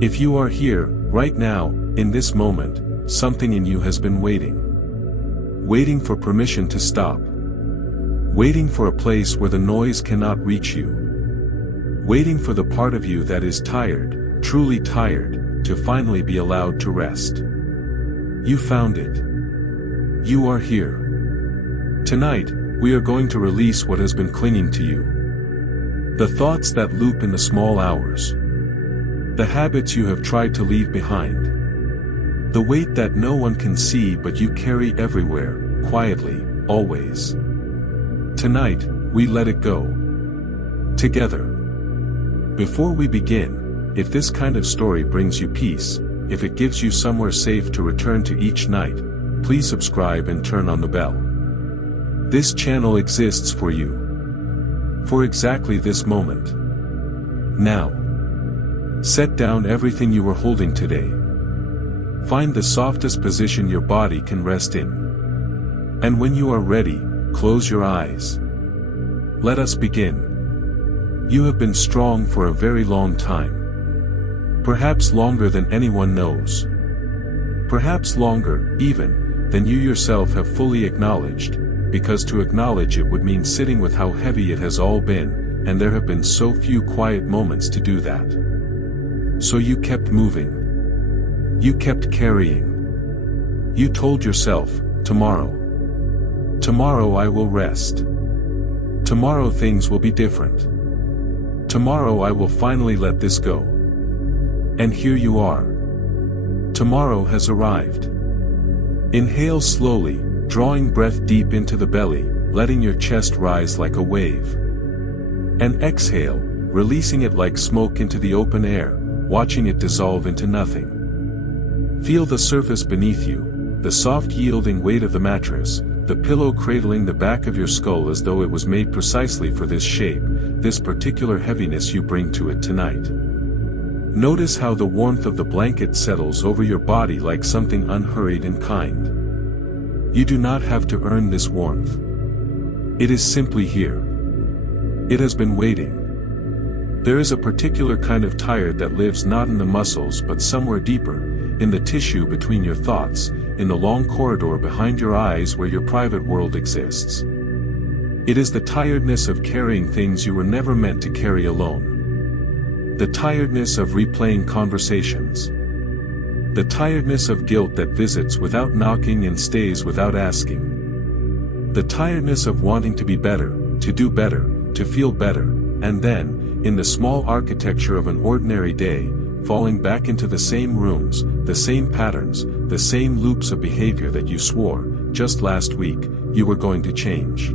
If you are here, right now, in this moment, something in you has been waiting. Waiting for permission to stop. Waiting for a place where the noise cannot reach you. Waiting for the part of you that is tired, truly tired, to finally be allowed to rest. You found it. You are here. Tonight, we are going to release what has been clinging to you. The thoughts that loop in the small hours. The habits you have tried to leave behind. The weight that no one can see but you carry everywhere, quietly, always. Tonight, we let it go. Together. Before we begin, if this kind of story brings you peace, if it gives you somewhere safe to return to each night, please subscribe and turn on the bell. This channel exists for you. For exactly this moment. Now. Set down everything you were holding today. Find the softest position your body can rest in. And when you are ready, close your eyes. Let us begin. You have been strong for a very long time. Perhaps longer than anyone knows. Perhaps longer, even, than you yourself have fully acknowledged, because to acknowledge it would mean sitting with how heavy it has all been, and there have been so few quiet moments to do that. So you kept moving. You kept carrying. You told yourself, tomorrow. Tomorrow I will rest. Tomorrow things will be different. Tomorrow I will finally let this go. And here you are. Tomorrow has arrived. Inhale slowly, drawing breath deep into the belly, letting your chest rise like a wave. And exhale, releasing it like smoke into the open air, watching it dissolve into nothing. Feel the surface beneath you, the soft yielding weight of the mattress, the pillow cradling the back of your skull as though it was made precisely for this shape, this particular heaviness you bring to it tonight. Notice how the warmth of the blanket settles over your body like something unhurried and kind. You do not have to earn this warmth. It is simply here. It has been waiting. There is a particular kind of tired that lives not in the muscles but somewhere deeper, in the tissue between your thoughts, in the long corridor behind your eyes where your private world exists. It is the tiredness of carrying things you were never meant to carry alone. The tiredness of replaying conversations. The tiredness of guilt that visits without knocking and stays without asking. The tiredness of wanting to be better, to do better, to feel better, and then, in the small architecture of an ordinary day, falling back into the same rooms, the same patterns, the same loops of behavior that you swore, just last week, you were going to change.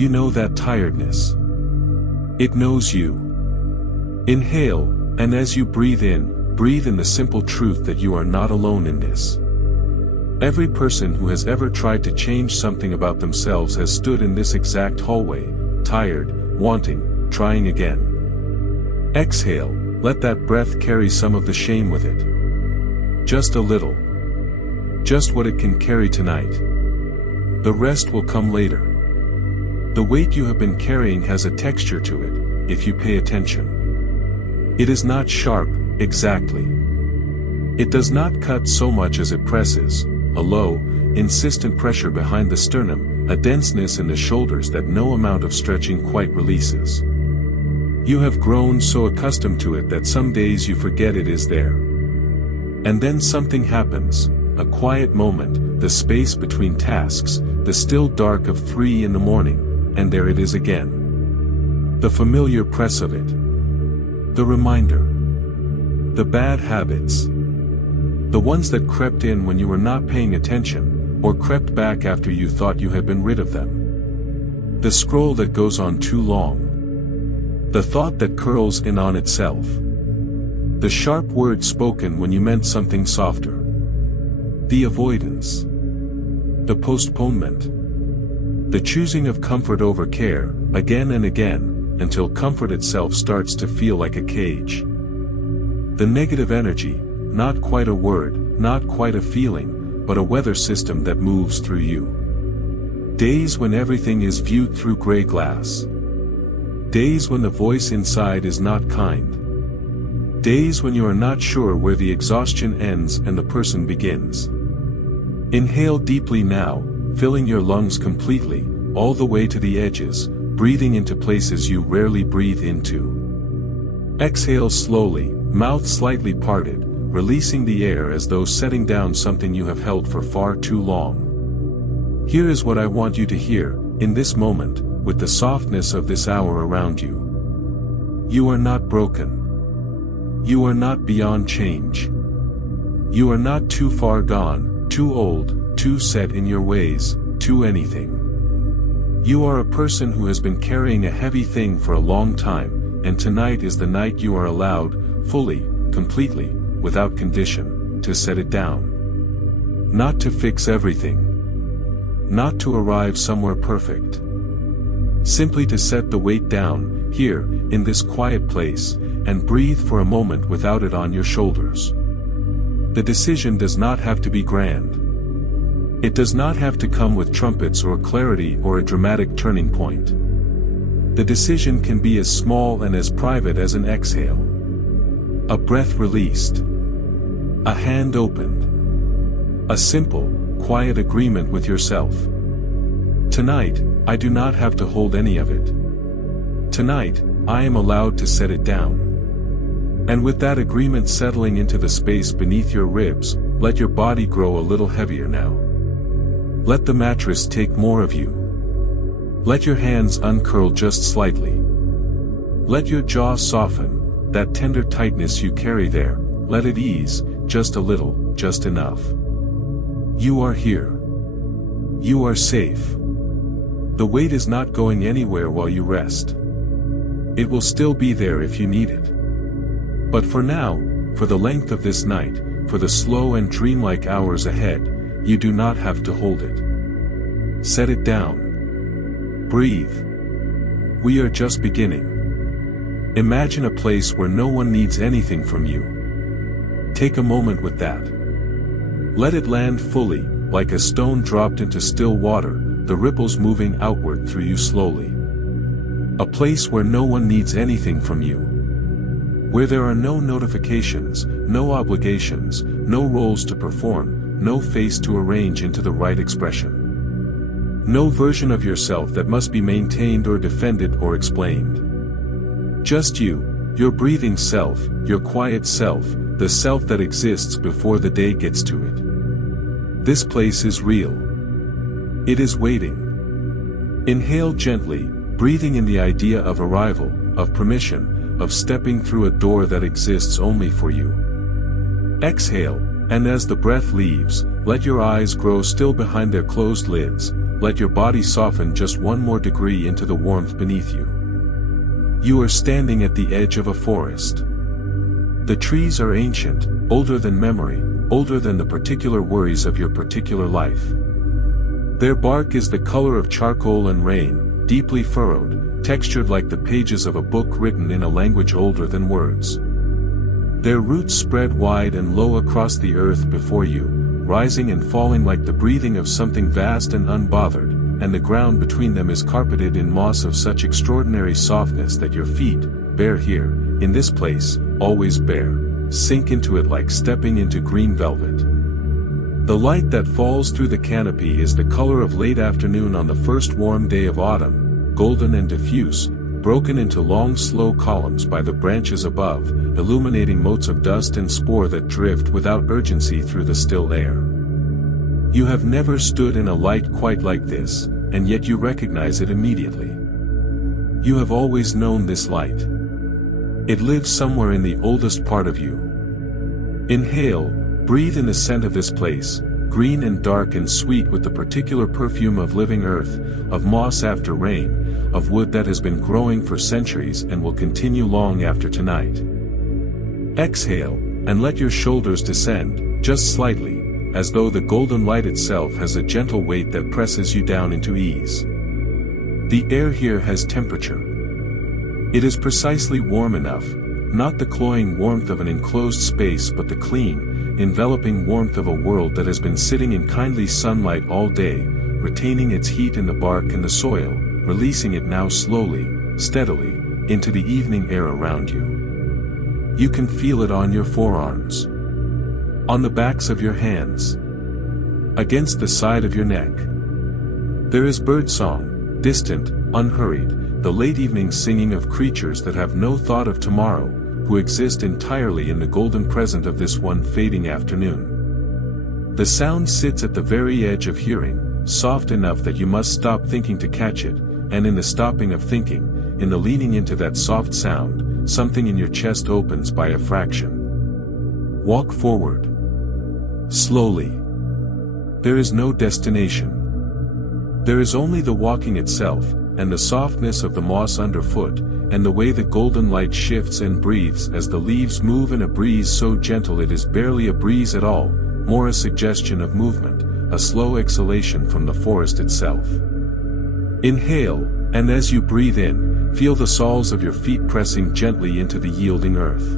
You know that tiredness. It knows you. Inhale, and as you breathe in the simple truth that you are not alone in this. Every person who has ever tried to change something about themselves has stood in this exact hallway, tired, wanting, trying again. Exhale, let that breath carry some of the shame with it. Just a little. Just what it can carry tonight. The rest will come later. The weight you have been carrying has a texture to it, if you pay attention. It is not sharp, exactly. It does not cut so much as it presses, a low, insistent pressure behind the sternum, a denseness in the shoulders that no amount of stretching quite releases. You have grown so accustomed to it that some days you forget it is there. And then something happens, a quiet moment, the space between tasks, the still dark of 3 in the morning, and there it is again. The familiar press of it. The reminder. The bad habits. The ones that crept in when you were not paying attention, or crept back after you thought you had been rid of them. The scroll that goes on too long. The thought that curls in on itself. The sharp word spoken when you meant something softer. The avoidance. The postponement. The choosing of comfort over care, again and again, until comfort itself starts to feel like a cage. The negative energy, not quite a word, not quite a feeling, but a weather system that moves through you. Days when everything is viewed through gray glass. Days when the voice inside is not kind. Days when you are not sure where the exhaustion ends and the person begins. Inhale deeply now, filling your lungs completely, all the way to the edges, breathing into places you rarely breathe into. Exhale slowly, mouth slightly parted, releasing the air as though setting down something you have held for far too long. Here is what I want you to hear, in this moment, with the softness of this hour around you. You are not broken. You are not beyond change. You are not too far gone, too old, too set in your ways, too anything. You are a person who has been carrying a heavy thing for a long time, and tonight is the night you are allowed, fully, completely, without condition, to set it down. Not to fix everything. Not to arrive somewhere perfect. Simply to set the weight down, here, in this quiet place, and breathe for a moment without it on your shoulders. The decision does not have to be grand. It does not have to come with trumpets or clarity or a dramatic turning point. The decision can be as small and as private as an exhale. A breath released. A hand opened. A simple, quiet agreement with yourself. Tonight, I do not have to hold any of it. Tonight, I am allowed to set it down. And with that agreement settling into the space beneath your ribs, let your body grow a little heavier now. Let the mattress take more of you. Let your hands uncurl just slightly. Let your jaw soften, that tender tightness you carry there, let it ease, just a little, just enough. You are here. You are safe. The weight is not going anywhere while you rest. It will still be there if you need it. But for now, for the length of this night, for the slow and dreamlike hours ahead, you do not have to hold it. Set it down. Breathe. We are just beginning. Imagine a place where no one needs anything from you. Take a moment with that. Let it land fully, like a stone dropped into still water, the ripples moving outward through you slowly. A place where no one needs anything from you. Where there are no notifications, no obligations, no roles to perform, no face to arrange into the right expression. No version of yourself that must be maintained or defended or explained. Just you, your breathing self, your quiet self, the self that exists before the day gets to it. This place is real. It is waiting. Inhale gently, breathing in the idea of arrival, of permission, of stepping through a door that exists only for you. Exhale, and as the breath leaves, let your eyes grow still behind their closed lids, let your body soften just one more degree into the warmth beneath you. You are standing at the edge of a forest. The trees are ancient, older than memory, older than the particular worries of your particular life. Their bark is the color of charcoal and rain, deeply furrowed, textured like the pages of a book written in a language older than words. Their roots spread wide and low across the earth before you, rising and falling like the breathing of something vast and unbothered, and the ground between them is carpeted in moss of such extraordinary softness that your feet, bare here, in this place, always bare, sink into it like stepping into green velvet. The light that falls through the canopy is the color of late afternoon on the first warm day of autumn, golden and diffuse, broken into long slow columns by the branches above, illuminating motes of dust and spore that drift without urgency through the still air. You have never stood in a light quite like this, and yet you recognize it immediately. You have always known this light. It lives somewhere in the oldest part of you. Inhale, breathe in the scent of this place, green and dark and sweet with the particular perfume of living earth, of moss after rain, of wood that has been growing for centuries and will continue long after tonight. Exhale, and let your shoulders descend, just slightly, as though the golden light itself has a gentle weight that presses you down into ease. The air here has temperature. It is precisely warm enough, not the cloying warmth of an enclosed space but the clean, enveloping warmth of a world that has been sitting in kindly sunlight all day, retaining its heat in the bark and the soil, releasing it now slowly, steadily, into the evening air around you. You can feel it on your forearms, on the backs of your hands, against the side of your neck. There is birdsong, distant, unhurried, the late evening singing of creatures that have no thought of tomorrow, who exist entirely in the golden present of this one fading afternoon. The sound sits at the very edge of hearing, soft enough that you must stop thinking to catch it, and in the stopping of thinking, in the leaning into that soft sound, something in your chest opens by a fraction. Walk forward. Slowly. There is no destination. There is only the walking itself, and the softness of the moss underfoot, and the way the golden light shifts and breathes as the leaves move in a breeze so gentle it is barely a breeze at all, more a suggestion of movement, a slow exhalation from the forest itself. Inhale, and as you breathe in, feel the soles of your feet pressing gently into the yielding earth.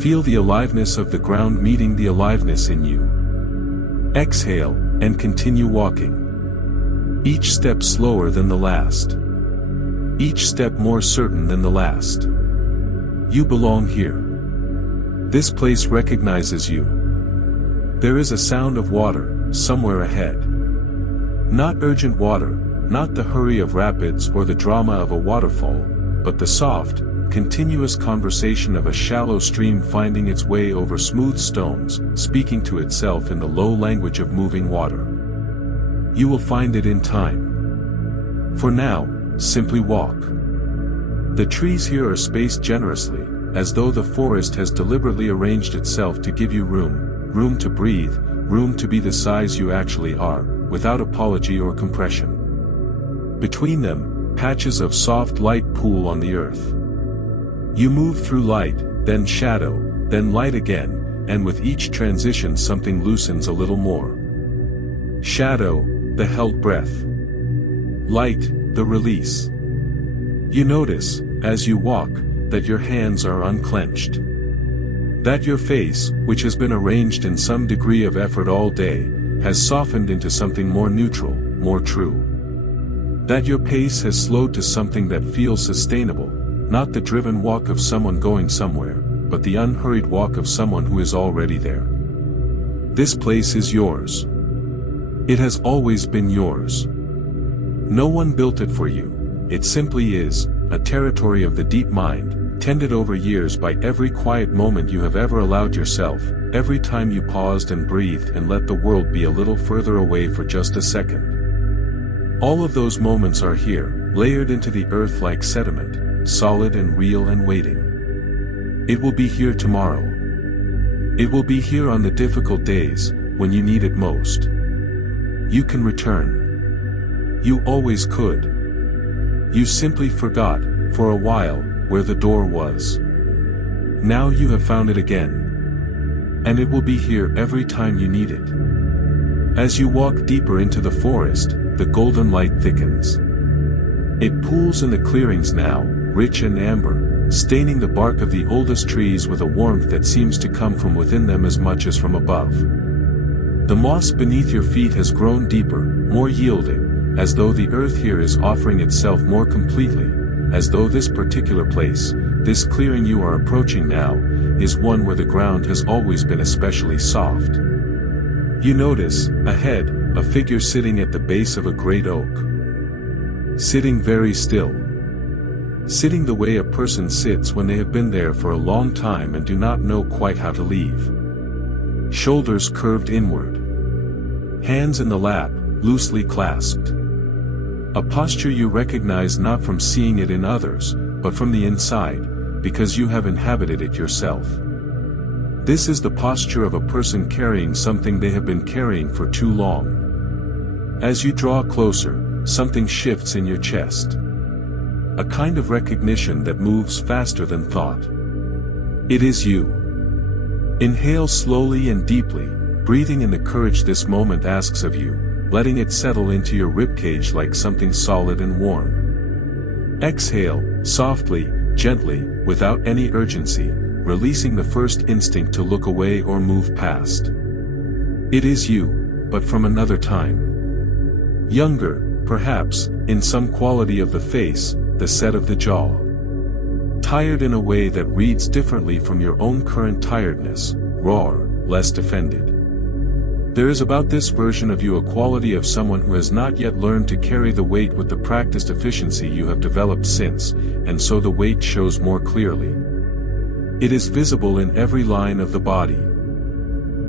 Feel the aliveness of the ground meeting the aliveness in you. Exhale, and continue walking. Each step slower than the last. Each step more certain than the last. You belong here. This place recognizes you. There is a sound of water, somewhere ahead. Not urgent water, not the hurry of rapids or the drama of a waterfall, but the soft, continuous conversation of a shallow stream finding its way over smooth stones, speaking to itself in the low language of moving water. You will find it in time. For now, simply walk. The trees here are spaced generously, as though the forest has deliberately arranged itself to give you room to breathe, room to be the size you actually are, without apology or compression. Between them, patches of soft light pool on the earth. You move through light, then shadow, then light again, and with each transition something loosens a little more. Shadow, the held breath. Light, the release. You notice, as you walk, that your hands are unclenched. That your face, which has been arranged in some degree of effort all day, has softened into something more neutral, more true. That your pace has slowed to something that feels sustainable, not the driven walk of someone going somewhere, but the unhurried walk of someone who is already there. This place is yours. It has always been yours. No one built it for you, it simply is, a territory of the deep mind, tended over years by every quiet moment you have ever allowed yourself, every time you paused and breathed and let the world be a little further away for just a second. All of those moments are here, layered into the earth like sediment, solid and real and waiting. It will be here tomorrow. It will be here on the difficult days, when you need it most. You can return. You always could. You simply forgot, for a while, where the door was. Now you have found it again. And it will be here every time you need it. As you walk deeper into the forest, the golden light thickens. It pools in the clearings now, rich and amber, staining the bark of the oldest trees with a warmth that seems to come from within them as much as from above. The moss beneath your feet has grown deeper, more yielding, as though the earth here is offering itself more completely, as though this particular place, this clearing you are approaching now, is one where the ground has always been especially soft. You notice, ahead, a figure sitting at the base of a great oak. Sitting very still. Sitting the way a person sits when they have been there for a long time and do not know quite how to leave. Shoulders curved inward. Hands in the lap, loosely clasped. A posture you recognize not from seeing it in others, but from the inside, because you have inhabited it yourself. This is the posture of a person carrying something they have been carrying for too long. As you draw closer, something shifts in your chest. A kind of recognition that moves faster than thought. It is you. Inhale slowly and deeply, breathing in the courage this moment asks of you, letting it settle into your ribcage like something solid and warm. Exhale, softly, gently, without any urgency, releasing the first instinct to look away or move past. It is you, but from another time. Younger, perhaps, in some quality of the face, the set of the jaw. Tired in a way that reads differently from your own current tiredness, rawer, less defended. There is about this version of you a quality of someone who has not yet learned to carry the weight with the practiced efficiency you have developed since, and so the weight shows more clearly. It is visible in every line of the body.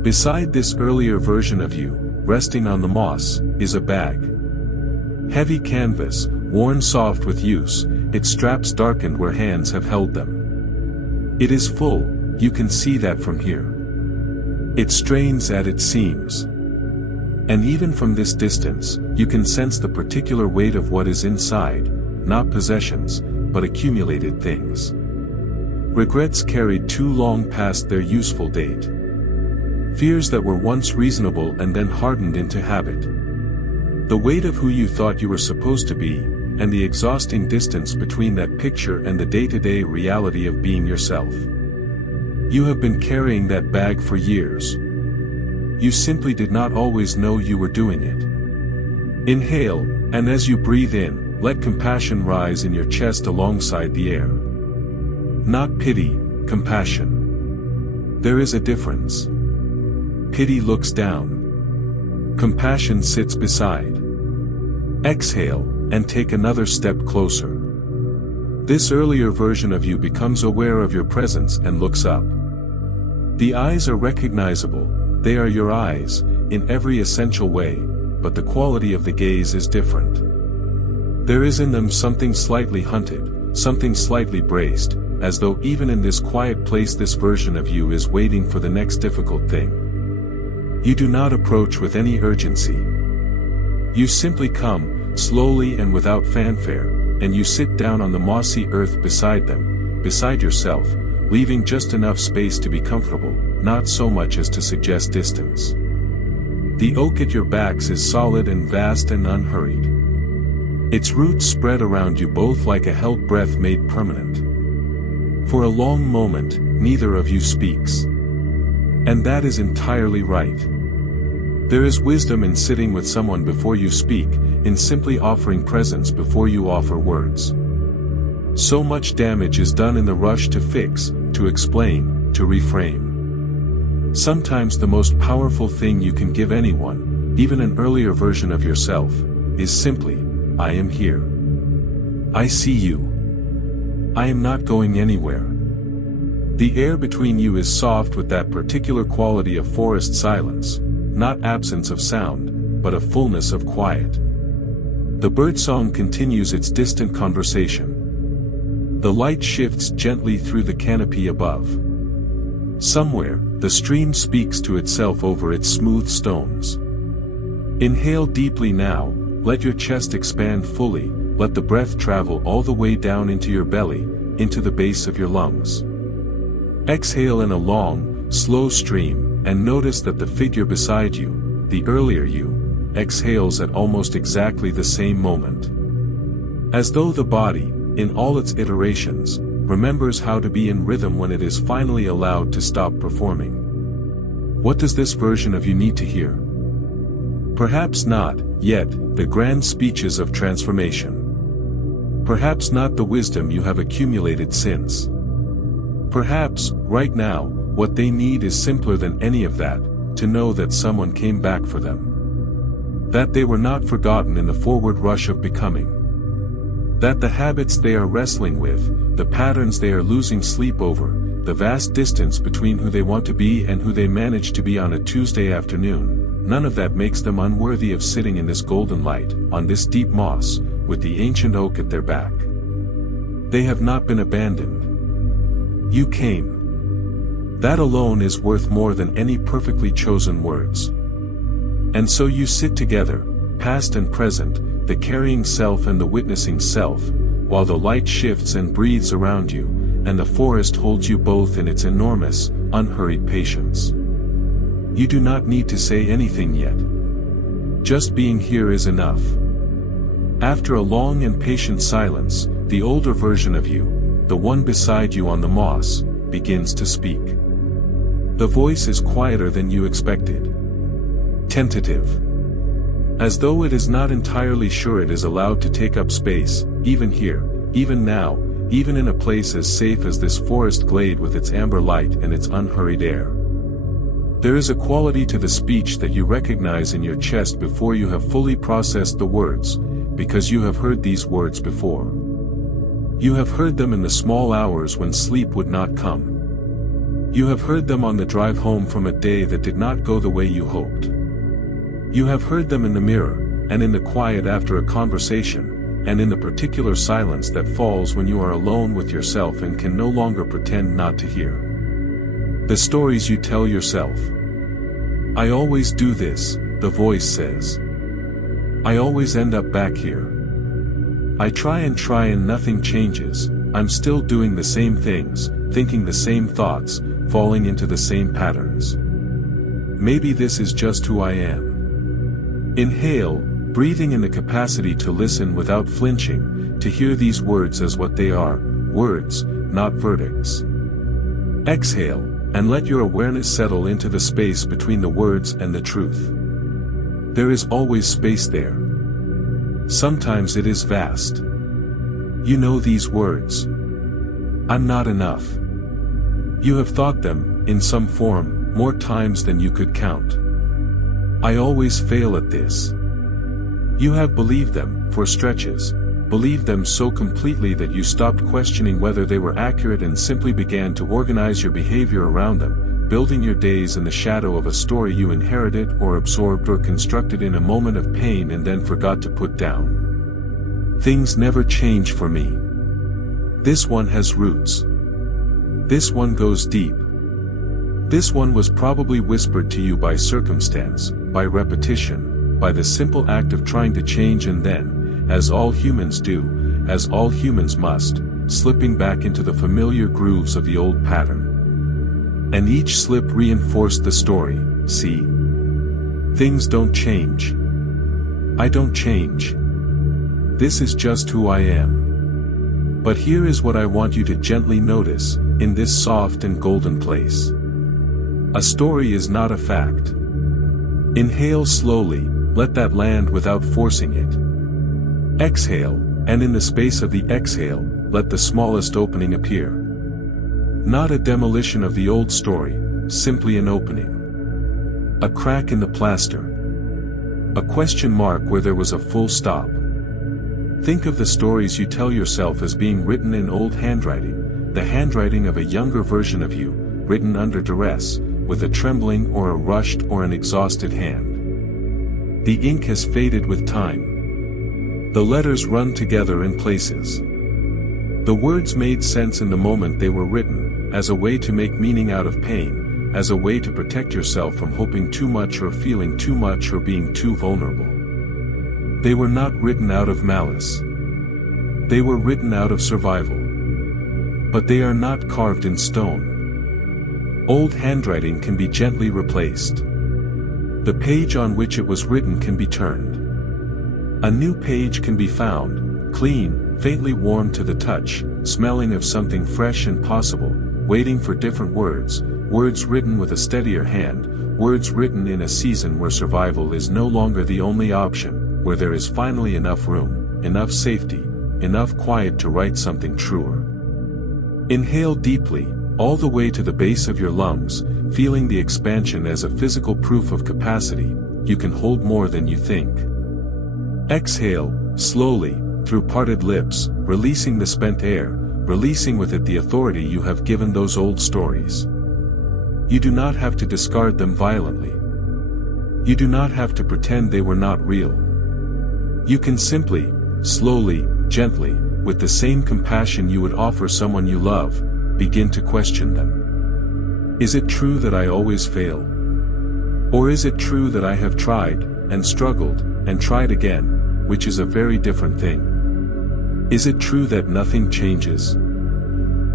Beside this earlier version of you, resting on the moss, is a bag. Heavy canvas, worn soft with use, its straps darkened where hands have held them. It is full, you can see that from here. It strains at its seams. And even from this distance, you can sense the particular weight of what is inside, not possessions, but accumulated things. Regrets carried too long past their useful date. Fears that were once reasonable and then hardened into habit. The weight of who you thought you were supposed to be, and the exhausting distance between that picture and the day-to-day reality of being yourself. You have been carrying that bag for years. You simply did not always know you were doing it. Inhale, and as you breathe in, let compassion rise in your chest alongside the air. Not pity, compassion. There is a difference. Pity looks down. Compassion sits beside. Exhale, and take another step closer. This earlier version of you becomes aware of your presence and looks up. The eyes are recognizable, they are your eyes, in every essential way, but the quality of the gaze is different. There is in them something slightly hunted, something slightly braced, as though even in this quiet place this version of you is waiting for the next difficult thing. You do not approach with any urgency. You simply come, slowly and without fanfare, and you sit down on the mossy earth beside them, beside yourself, leaving just enough space to be comfortable, not so much as to suggest distance. The oak at your backs is solid and vast and unhurried. Its roots spread around you both like a held breath made permanent. For a long moment, neither of you speaks. And that is entirely right. There is wisdom in sitting with someone before you speak, in simply offering presence before you offer words. So much damage is done in the rush to fix, to explain, to reframe. Sometimes the most powerful thing you can give anyone, even an earlier version of yourself, is simply, I am here. I see you. I am not going anywhere. The air between you is soft with that particular quality of forest silence, not absence of sound, but a fullness of quiet. The birdsong continues its distant conversation. The light shifts gently through the canopy above. Somewhere, the stream speaks to itself over its smooth stones. Inhale deeply now, let your chest expand fully, let the breath travel all the way down into your belly, into the base of your lungs. Exhale in a long, slow stream, and notice that the figure beside you, the earlier you, exhales at almost exactly the same moment. As though the body, in all its iterations, remembers how to be in rhythm when it is finally allowed to stop performing. What does this version of you need to hear? Perhaps not, yet, the grand speeches of transformation. Perhaps not the wisdom you have accumulated since. Perhaps, right now, what they need is simpler than any of that, to know that someone came back for them. That they were not forgotten in the forward rush of becoming. That the habits they are wrestling with, the patterns they are losing sleep over, the vast distance between who they want to be and who they manage to be on a Tuesday afternoon, none of that makes them unworthy of sitting in this golden light, on this deep moss, with the ancient oak at their back. They have not been abandoned. You came. That alone is worth more than any perfectly chosen words. And so you sit together, past and present, the carrying self and the witnessing self, while the light shifts and breathes around you, and the forest holds you both in its enormous, unhurried patience. You do not need to say anything yet. Just being here is enough. After a long and patient silence, the older version of you, the one beside you on the moss, begins to speak. The voice is quieter than you expected. Tentative. As though it is not entirely sure it is allowed to take up space, even here, even now, even in a place as safe as this forest glade with its amber light and its unhurried air. There is a quality to the speech that you recognize in your chest before you have fully processed the words, because you have heard these words before. You have heard them in the small hours when sleep would not come. You have heard them on the drive home from a day that did not go the way you hoped. You have heard them in the mirror, and in the quiet after a conversation, and in the particular silence that falls when you are alone with yourself and can no longer pretend not to hear. The stories you tell yourself. I always do this, the voice says. I always end up back here. I try and nothing changes, I'm still doing the same things, thinking the same thoughts, falling into the same patterns. Maybe this is just who I am. Inhale, breathing in the capacity to listen without flinching, to hear these words as what they are, words, not verdicts. Exhale, and let your awareness settle into the space between the words and the truth. There is always space there. Sometimes it is vast. You know these words. I'm not enough. You have thought them, in some form, more times than you could count. I always fail at this. You have believed them, for stretches, believed them so completely that you stopped questioning whether they were accurate and simply began to organize your behavior around them, building your days in the shadow of a story you inherited or absorbed or constructed in a moment of pain and then forgot to put down. Things never change for me. This one has roots. This one goes deep. This one was probably whispered to you by circumstance, by repetition, by the simple act of trying to change and then, as all humans do, as all humans must, slipping back into the familiar grooves of the old pattern. And each slip reinforced the story, see? Things don't change. I don't change. This is just who I am. But here is what I want you to gently notice, in this soft and golden place. A story is not a fact. Inhale slowly, let that land without forcing it. Exhale, and in the space of the exhale, let the smallest opening appear. Not a demolition of the old story, simply an opening. A crack in the plaster. A question mark where there was a full stop. Think of the stories you tell yourself as being written in old handwriting, the handwriting of a younger version of you, written under duress, with a trembling or a rushed or an exhausted hand. The ink has faded with time. The letters run together in places. The words made sense in the moment they were written, as a way to make meaning out of pain, as a way to protect yourself from hoping too much or feeling too much or being too vulnerable. They were not written out of malice. They were written out of survival. But they are not carved in stone. Old handwriting can be gently replaced. The page on which it was written can be turned. A new page can be found, clean, faintly warm to the touch, smelling of something fresh and possible, waiting for different words, words written with a steadier hand, words written in a season where survival is no longer the only option, where there is finally enough room, enough safety, enough quiet to write something truer. Inhale deeply, all the way to the base of your lungs, feeling the expansion as a physical proof of capacity. You can hold more than you think. Exhale, slowly, through parted lips, releasing the spent air, releasing with it the authority you have given those old stories. You do not have to discard them violently. You do not have to pretend they were not real. You can simply, slowly, gently, with the same compassion you would offer someone you love, begin to question them. Is it true that I always fail? Or is it true that I have tried, and struggled, and tried again, which is a very different thing? Is it true that nothing changes?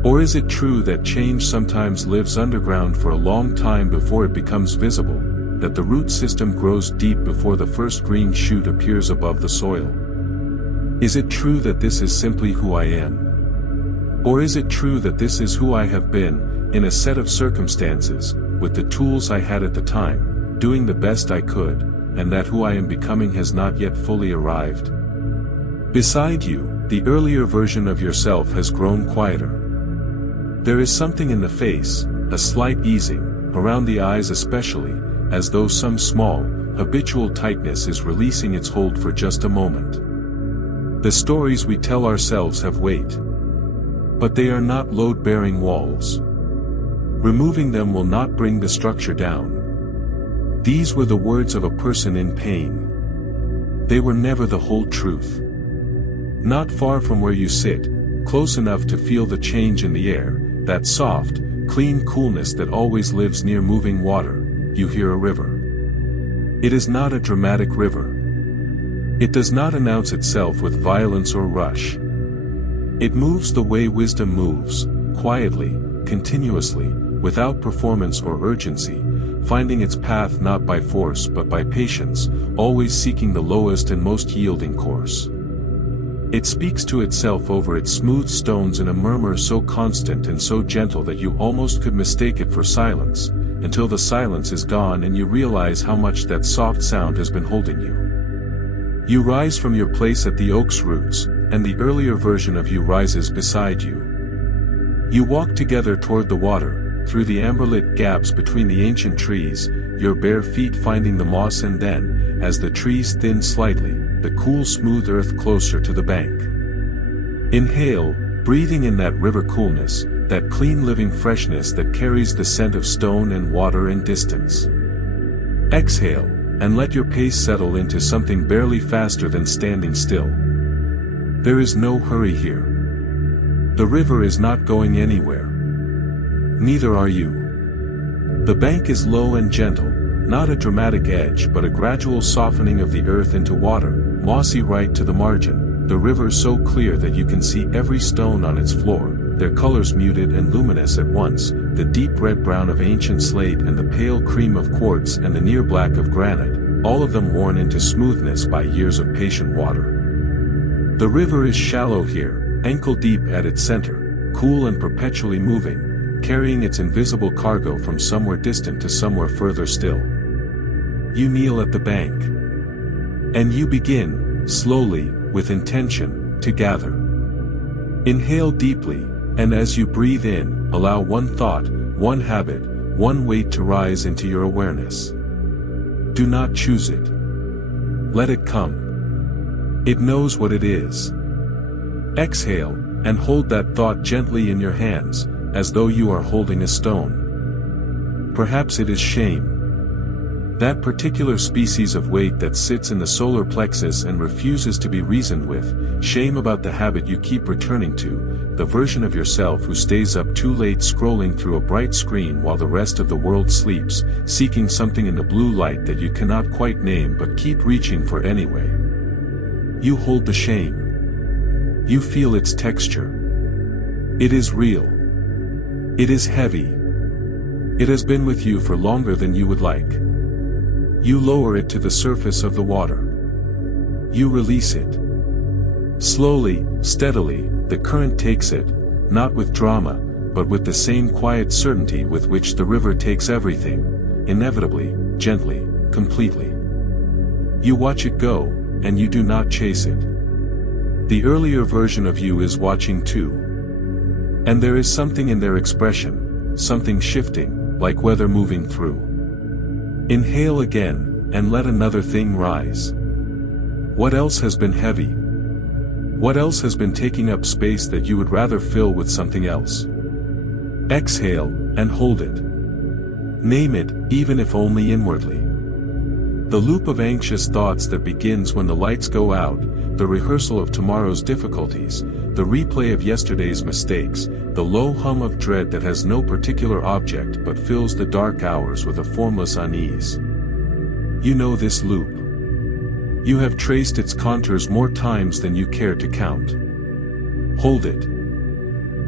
Or is it true that change sometimes lives underground for a long time before it becomes visible, that the root system grows deep before the first green shoot appears above the soil? Is it true that this is simply who I am? Or is it true that this is who I have been, in a set of circumstances, with the tools I had at the time, doing the best I could, and that who I am becoming has not yet fully arrived? Beside you, the earlier version of yourself has grown quieter. There is something in the face, a slight easing, around the eyes especially, as though some small, habitual tightness is releasing its hold for just a moment. The stories we tell ourselves have weight. But they are not load-bearing walls. Removing them will not bring the structure down. These were the words of a person in pain. They were never the whole truth. Not far from where you sit, close enough to feel the change in the air, that soft, clean coolness that always lives near moving water, you hear a river. It is not a dramatic river. It does not announce itself with violence or rush. It moves the way wisdom moves, quietly, continuously, without performance or urgency, finding its path not by force but by patience, always seeking the lowest and most yielding course. It speaks to itself over its smooth stones in a murmur so constant and so gentle that you almost could mistake it for silence, until the silence is gone and you realize how much that soft sound has been holding you. You rise from your place at the oak's roots, and the earlier version of you rises beside you. You walk together toward the water, through the amber-lit gaps between the ancient trees, your bare feet finding the moss, and then, as the trees thin slightly, the cool smooth earth closer to the bank. Inhale, breathing in that river coolness, that clean living freshness that carries the scent of stone and water and distance. Exhale, and let your pace settle into something barely faster than standing still. There is no hurry here. The river is not going anywhere. Neither are you. The bank is low and gentle, not a dramatic edge but a gradual softening of the earth into water, mossy right to the margin, the river so clear that you can see every stone on its floor, their colors muted and luminous at once, the deep red-brown of ancient slate and the pale cream of quartz and the near black of granite, all of them worn into smoothness by years of patient water. The river is shallow here, ankle-deep at its center, cool and perpetually moving, carrying its invisible cargo from somewhere distant to somewhere further still. You kneel at the bank. And you begin, slowly, with intention, to gather. Inhale deeply, and as you breathe in, allow one thought, one habit, one weight to rise into your awareness. Do not choose it. Let it come. It knows what it is. Exhale, and hold that thought gently in your hands, as though you are holding a stone. Perhaps it is shame. That particular species of weight that sits in the solar plexus and refuses to be reasoned with, shame about the habit you keep returning to, the version of yourself who stays up too late scrolling through a bright screen while the rest of the world sleeps, seeking something in the blue light that you cannot quite name but keep reaching for anyway. You hold the shame. You feel its texture. It is real. It is heavy. It has been with you for longer than you would like. You lower it to the surface of the water. You release it. Slowly, steadily, the current takes it, not with drama, but with the same quiet certainty with which the river takes everything, inevitably, gently, completely. You watch it go, and you do not chase it. The earlier version of you is watching too. And there is something in their expression, something shifting, like weather moving through. Inhale again, and let another thing rise. What else has been heavy? What else has been taking up space that you would rather fill with something else? Exhale, and hold it. Name it, even if only inwardly. The loop of anxious thoughts that begins when the lights go out, the rehearsal of tomorrow's difficulties, the replay of yesterday's mistakes, the low hum of dread that has no particular object but fills the dark hours with a formless unease. You know this loop. You have traced its contours more times than you care to count. Hold it.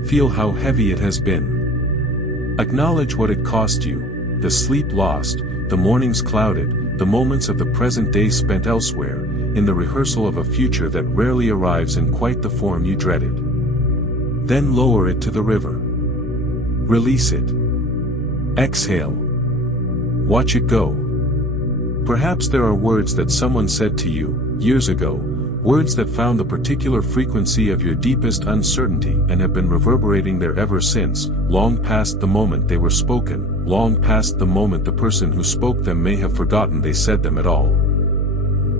Feel how heavy it has been. Acknowledge what it cost you, the sleep lost, the mornings clouded, the moments of the present day spent elsewhere, in the rehearsal of a future that rarely arrives in quite the form you dreaded. Then lower it to the river. Release it. Exhale. Watch it go. Perhaps there are words that someone said to you, years ago, Words that found the particular frequency of your deepest uncertainty and have been reverberating there ever since, long past the moment they were spoken, long past the moment the person who spoke them may have forgotten they said them at all.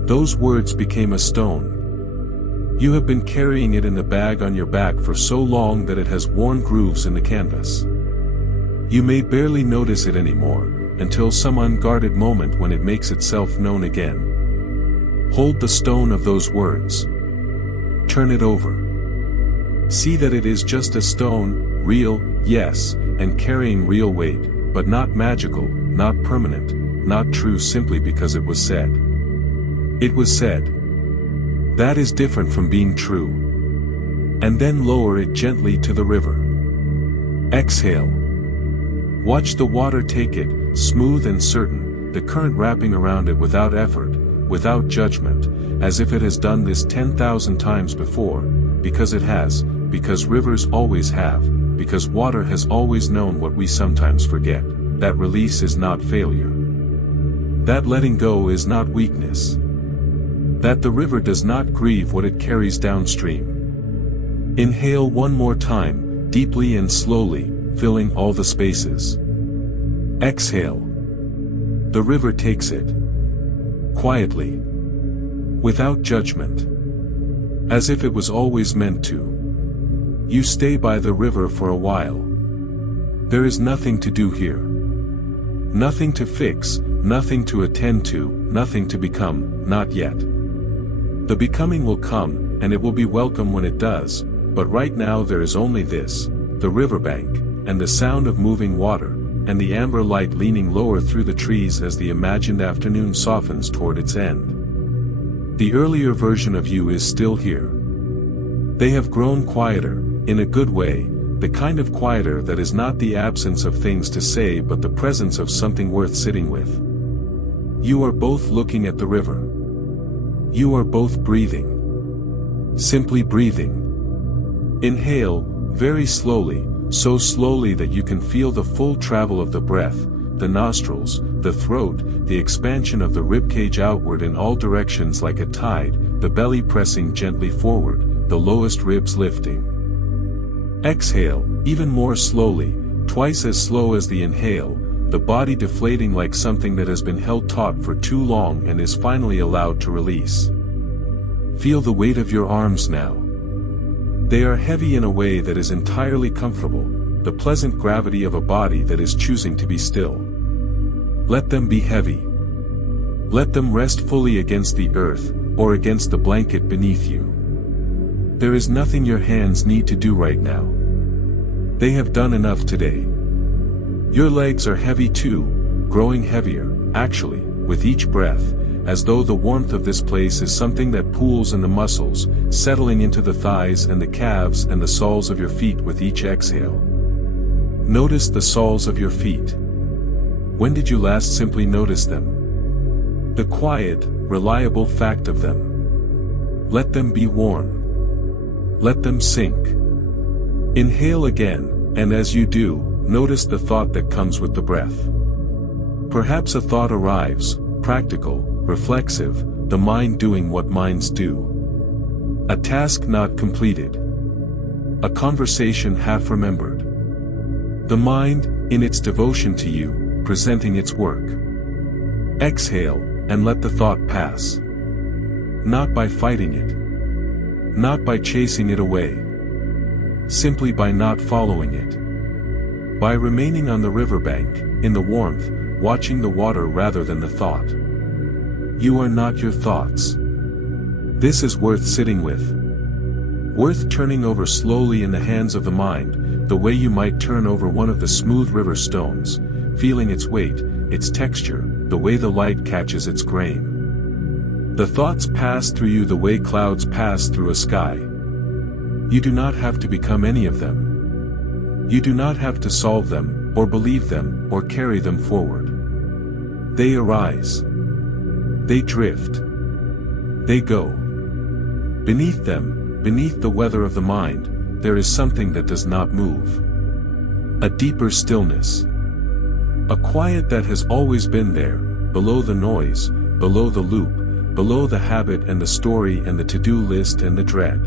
Those words became a stone. You have been carrying it in the bag on your back for so long that it has worn grooves in the canvas. You may barely notice it anymore, until some unguarded moment when it makes itself known again. Hold the stone of those words. Turn it over. See that it is just a stone, real, yes, and carrying real weight, but not magical, not permanent, not true simply because it was said. It was said. That is different from being true. And then lower it gently to the river. Exhale. Watch the water take it, smooth and certain, the current wrapping around it without effort, without judgment, as if it has done this 10,000 times before, because it has, because rivers always have, because water has always known what we sometimes forget, that release is not failure. That letting go is not weakness. That the river does not grieve what it carries downstream. Inhale one more time, deeply and slowly, filling all the spaces. Exhale. The river takes it. Quietly. Without judgment. As if it was always meant to. You stay by the river for a while. There is nothing to do here. Nothing to fix, nothing to attend to, nothing to become, not yet. The becoming will come, and it will be welcome when it does, but right now there is only this, the riverbank, and the sound of moving water, and the amber light leaning lower through the trees as the imagined afternoon softens toward its end. The earlier version of you is still here. They have grown quieter, in a good way, the kind of quieter that is not the absence of things to say but the presence of something worth sitting with. You are both looking at the river. You are both breathing. Simply breathing. Inhale, very slowly, so slowly that you can feel the full travel of the breath, the nostrils, the throat, the expansion of the ribcage outward in all directions like a tide, the belly pressing gently forward, the lowest ribs lifting. Exhale, even more slowly, twice as slow as the inhale, the body deflating like something that has been held taut for too long and is finally allowed to release. Feel the weight of your arms now. They are heavy in a way that is entirely comfortable, the pleasant gravity of a body that is choosing to be still. Let them be heavy. Let them rest fully against the earth, or against the blanket beneath you. There is nothing your hands need to do right now. They have done enough today. Your legs are heavy too, growing heavier, actually, with each breath, as though the warmth of this place is something that pools in the muscles, settling into the thighs and the calves and the soles of your feet with each exhale. Notice the soles of your feet. When did you last simply notice them? The quiet, reliable fact of them. Let them be warm. Let them sink. Inhale again, and as you do, notice the thought that comes with the breath. Perhaps a thought arrives, practical, reflexive, the mind doing what minds do. A task not completed. A conversation half remembered. The mind, in its devotion to you, presenting its work. Exhale, and let the thought pass. Not by fighting it. Not by chasing it away. Simply by not following it. By remaining on the riverbank, in the warmth, watching the water rather than the thought. You are not your thoughts. This is worth sitting with. Worth turning over slowly in the hands of the mind, the way you might turn over one of the smooth river stones, feeling its weight, its texture, the way the light catches its grain. The thoughts pass through you the way clouds pass through a sky. You do not have to become any of them. You do not have to solve them, or believe them, or carry them forward. They arise. They drift. They go. Beneath them, beneath the weather of the mind, there is something that does not move. A deeper stillness. A quiet that has always been there, below the noise, below the loop, below the habit and the story and the to-do list and the dread.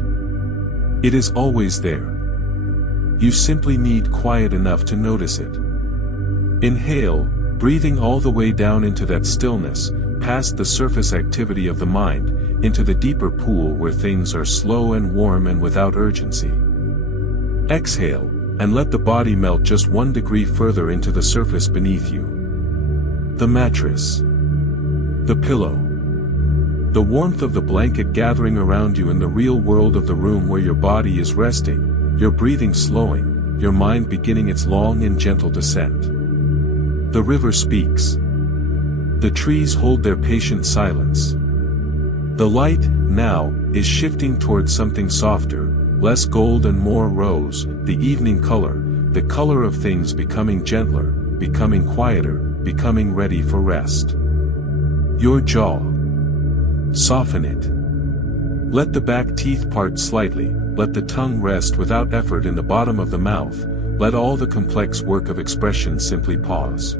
It is always there. You simply need quiet enough to notice it. Inhale, breathing all the way down into that stillness, past the surface activity of the mind, into the deeper pool where things are slow and warm and without urgency. Exhale, and let the body melt just 1 degree further into the surface beneath you. The mattress. The pillow. The warmth of the blanket gathering around you in the real world of the room where your body is resting, your breathing slowing, your mind beginning its long and gentle descent. The river speaks. The trees hold their patient silence. The light, now, is shifting towards something softer, less gold and more rose, the evening color, the color of things becoming gentler, becoming quieter, becoming ready for rest. Your jaw. Soften it. Let the back teeth part slightly, let the tongue rest without effort in the bottom of the mouth, let all the complex work of expression simply pause.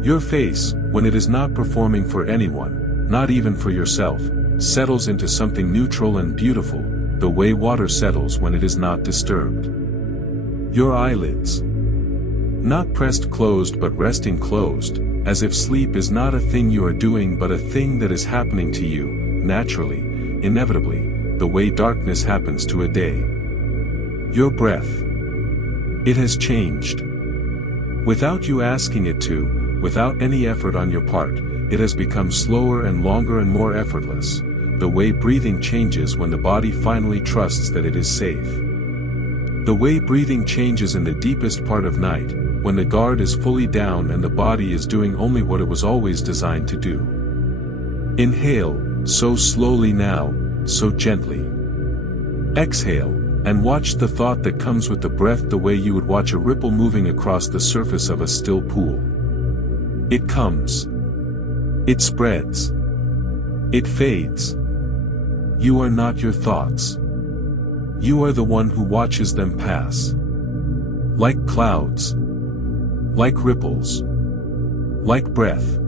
Your face, when it is not performing for anyone, not even for yourself, settles into something neutral and beautiful, the way water settles when it is not disturbed. Your eyelids. Not pressed closed but resting closed, as if sleep is not a thing you are doing but a thing that is happening to you, naturally, inevitably, the way darkness happens to a day. Your breath. It has changed. Without you asking it to, without any effort on your part, it has become slower and longer and more effortless, the way breathing changes when the body finally trusts that it is safe. The way breathing changes in the deepest part of night, when the guard is fully down and the body is doing only what it was always designed to do. Inhale, so slowly now, so gently. Exhale, and watch the thought that comes with the breath the way you would watch a ripple moving across the surface of a still pool. It comes. It spreads. It fades. You are not your thoughts. You are the one who watches them pass. Like clouds. Like ripples. Like breath.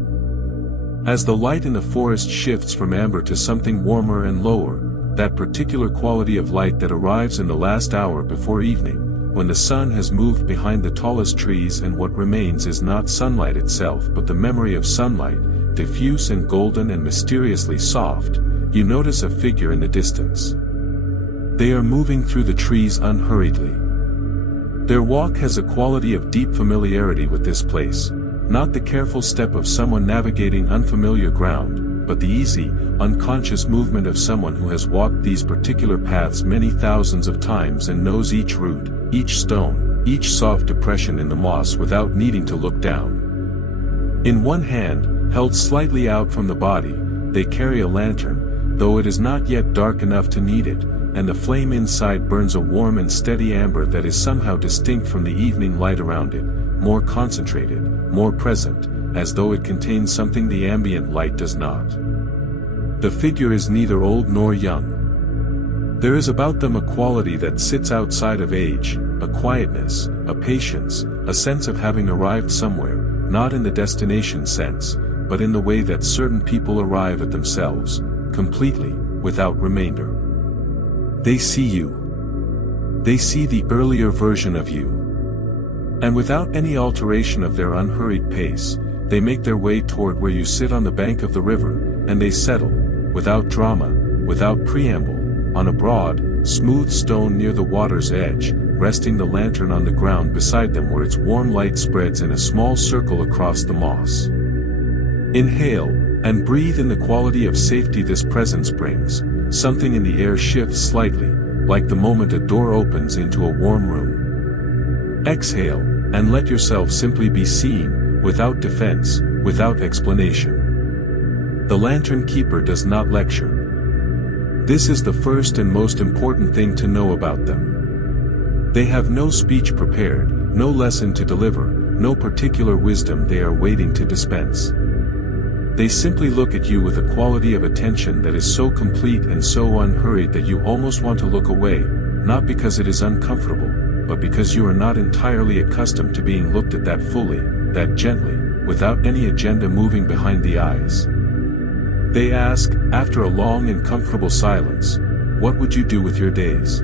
As the light in the forest shifts from amber to something warmer and lower, that particular quality of light that arrives in the last hour before evening, when the sun has moved behind the tallest trees and what remains is not sunlight itself but the memory of sunlight, diffuse and golden and mysteriously soft, you notice a figure in the distance. They are moving through the trees unhurriedly. Their walk has a quality of deep familiarity with this place, not the careful step of someone navigating unfamiliar ground, but the easy, unconscious movement of someone who has walked these particular paths many thousands of times and knows each root, each stone, each soft depression in the moss without needing to look down. In one hand, held slightly out from the body, they carry a lantern, though it is not yet dark enough to need it, and the flame inside burns a warm and steady amber that is somehow distinct from the evening light around it, more concentrated, more present, as though it contains something the ambient light does not. The figure is neither old nor young. There is about them a quality that sits outside of age, a quietness, a patience, a sense of having arrived somewhere, not in the destination sense, but in the way that certain people arrive at themselves, completely, without remainder. They see you. They see the earlier version of you. And without any alteration of their unhurried pace, they make their way toward where you sit on the bank of the river, and they settle, without drama, without preamble, on a broad, smooth stone near the water's edge, resting the lantern on the ground beside them where its warm light spreads in a small circle across the moss. Inhale, and breathe in the quality of safety this presence brings. Something in the air shifts slightly, like the moment a door opens into a warm room. Exhale, and let yourself simply be seen, without defense, without explanation. The lantern keeper does not lecture. This is the first and most important thing to know about them. They have no speech prepared, no lesson to deliver, no particular wisdom they are waiting to dispense. They simply look at you with a quality of attention that is so complete and so unhurried that you almost want to look away, not because it is uncomfortable, but because you are not entirely accustomed to being looked at that fully, that gently, without any agenda moving behind the eyes. They ask, after a long and comfortable silence, what would you do with your days?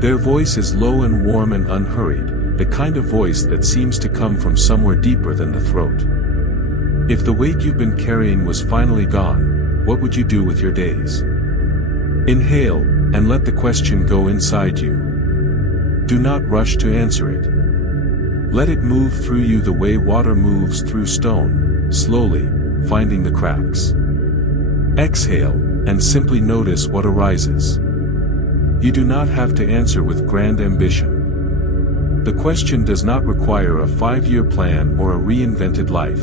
Their voice is low and warm and unhurried, the kind of voice that seems to come from somewhere deeper than the throat. If the weight you've been carrying was finally gone, what would you do with your days? Inhale, and let the question go inside you. Do not rush to answer it. Let it move through you the way water moves through stone, slowly, finding the cracks. Exhale, and simply notice what arises. You do not have to answer with grand ambition. The question does not require a 5-year plan or a reinvented life.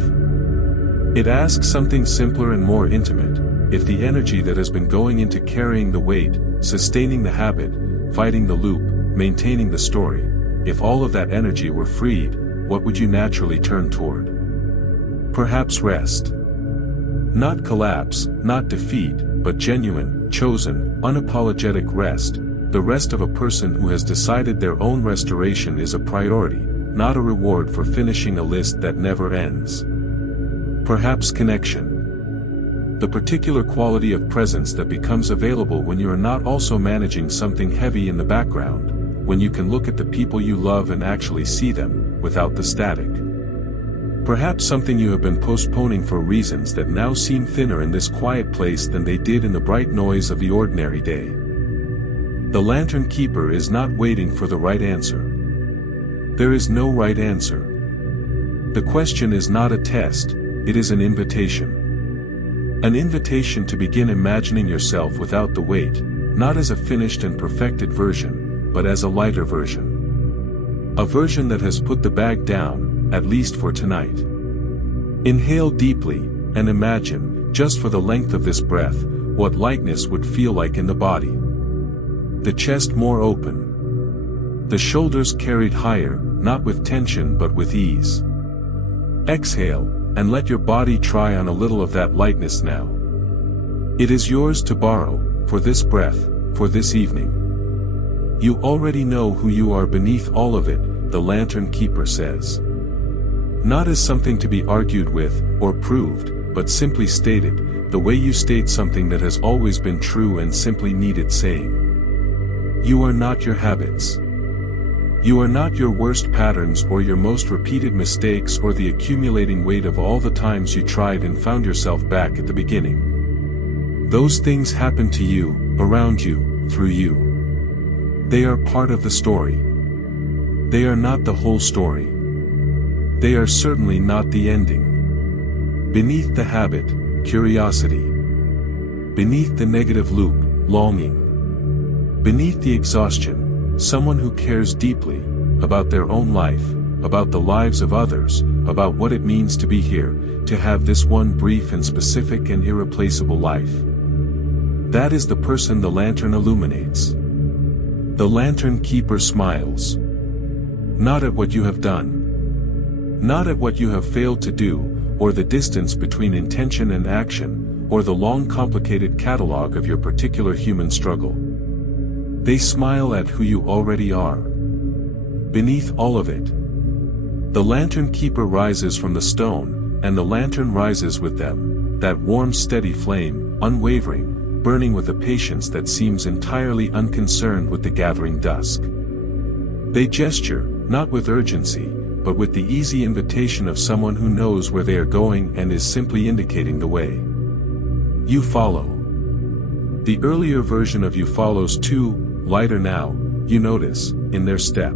It asks something simpler and more intimate. If the energy that has been going into carrying the weight, sustaining the habit, fighting the loop, maintaining the story, if all of that energy were freed, what would you naturally turn toward? Perhaps rest. Not collapse, not defeat, but genuine, chosen, unapologetic rest, the rest of a person who has decided their own restoration is a priority, not a reward for finishing a list that never ends. Perhaps connection. The particular quality of presence that becomes available when you are not also managing something heavy in the background, when you can look at the people you love and actually see them, without the static. Perhaps something you have been postponing for reasons that now seem thinner in this quiet place than they did in the bright noise of the ordinary day. The lantern keeper is not waiting for the right answer. There is no right answer. The question is not a test, it is an invitation. An invitation to begin imagining yourself without the weight, not as a finished and perfected version, but as a lighter version. A version that has put the bag down, at least for tonight. Inhale deeply, and imagine, just for the length of this breath, what lightness would feel like in the body. The chest more open. The shoulders carried higher, not with tension but with ease. Exhale, and let your body try on a little of that lightness now. It is yours to borrow, for this breath, for this evening. You already know who you are beneath all of it, the lantern keeper says. Not as something to be argued with, or proved, but simply stated, the way you state something that has always been true and simply needed saying. You are not your habits. You are not your worst patterns or your most repeated mistakes or the accumulating weight of all the times you tried and found yourself back at the beginning. Those things happen to you, around you, through you. They are part of the story. They are not the whole story. They are certainly not the ending. Beneath the habit, curiosity. Beneath the negative loop, longing. Beneath the exhaustion, someone who cares deeply, about their own life, about the lives of others, about what it means to be here, to have this one brief and specific and irreplaceable life. That is the person the lantern illuminates. The lantern keeper smiles. Not at what you have done. Not at what you have failed to do, or the distance between intention and action, or the long complicated catalog of your particular human struggle. They smile at who you already are. Beneath all of it. The lantern keeper rises from the stone, and the lantern rises with them, that warm steady flame, unwavering, burning with a patience that seems entirely unconcerned with the gathering dusk. They gesture, not with urgency, but with the easy invitation of someone who knows where they are going and is simply indicating the way. You follow. The earlier version of you follows too, lighter now, you notice, in their step.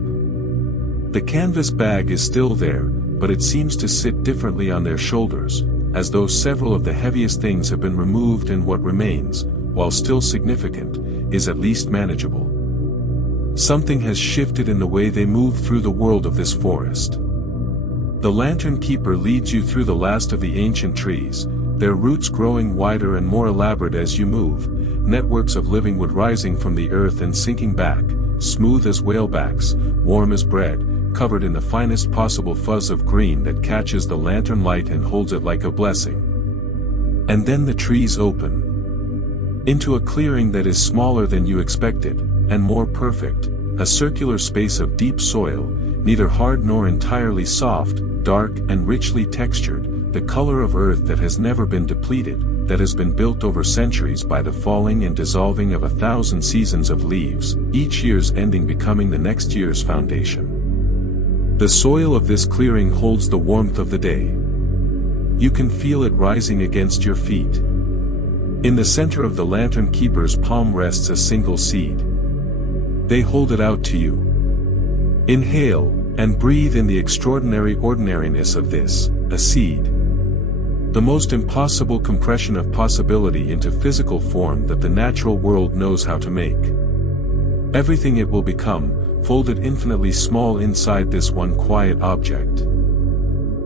The canvas bag is still there, but it seems to sit differently on their shoulders, as though several of the heaviest things have been removed and what remains, while still significant, is at least manageable. Something has shifted in the way they move through the world of this forest. The lantern keeper leads you through the last of the ancient trees, their roots growing wider and more elaborate as you move, networks of living wood rising from the earth and sinking back, smooth as whalebacks, warm as bread, covered in the finest possible fuzz of green that catches the lantern light and holds it like a blessing. And then the trees open into a clearing that is smaller than you expected, and more perfect, a circular space of deep soil, neither hard nor entirely soft, dark and richly textured, the color of earth that has never been depleted, that has been built over centuries by the falling and dissolving of 1,000 seasons of leaves, each year's ending becoming the next year's foundation. The soil of this clearing holds the warmth of the day. You can feel it rising against your feet. In the center of the lantern keeper's palm rests a single seed. They hold it out to you. Inhale, and breathe in the extraordinary ordinariness of this, a seed. The most impossible compression of possibility into physical form that the natural world knows how to make. Everything it will become, folded infinitely small inside this one quiet object.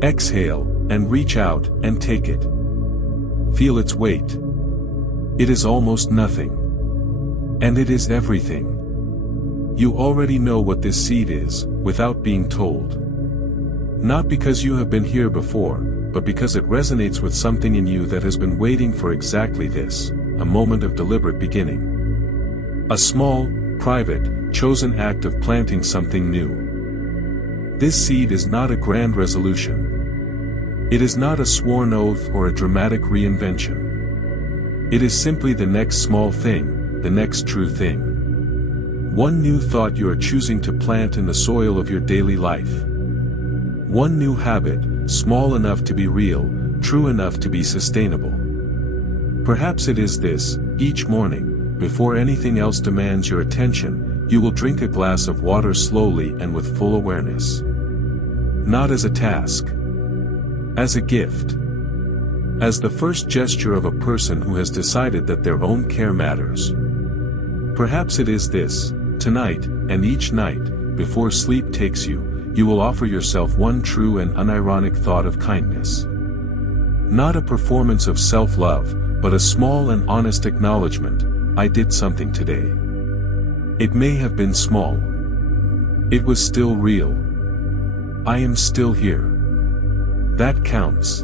Exhale, and reach out, and take it. Feel its weight. It is almost nothing. And it is everything. You already know what this seed is, without being told. Not because you have been here before, but because it resonates with something in you that has been waiting for exactly this, a moment of deliberate beginning. A small, private, chosen act of planting something new. This seed is not a grand resolution. It is not a sworn oath or a dramatic reinvention. It is simply the next small thing, the next true thing. One new thought you are choosing to plant in the soil of your daily life. One new habit, small enough to be real, true enough to be sustainable. Perhaps it is this: each morning, before anything else demands your attention, you will drink a glass of water slowly and with full awareness. Not as a task. As a gift. As the first gesture of a person who has decided that their own care matters. Perhaps it is this: tonight, and each night, before sleep takes you, you will offer yourself one true and unironic thought of kindness. Not a performance of self-love, but a small and honest acknowledgement: I did something today. It may have been small. It was still real. I am still here. That counts.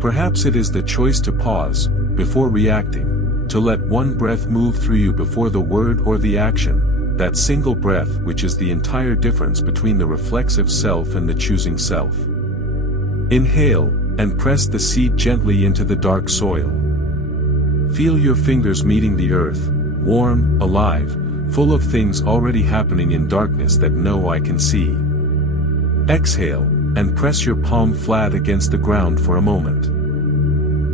Perhaps it is the choice to pause, before reacting, to let one breath move through you before the word or the action, that single breath which is the entire difference between the reflexive self and the choosing self. Inhale, and press the seed gently into the dark soil. Feel your fingers meeting the earth, warm, alive, full of things already happening in darkness that no eye can see. Exhale, and press your palm flat against the ground for a moment.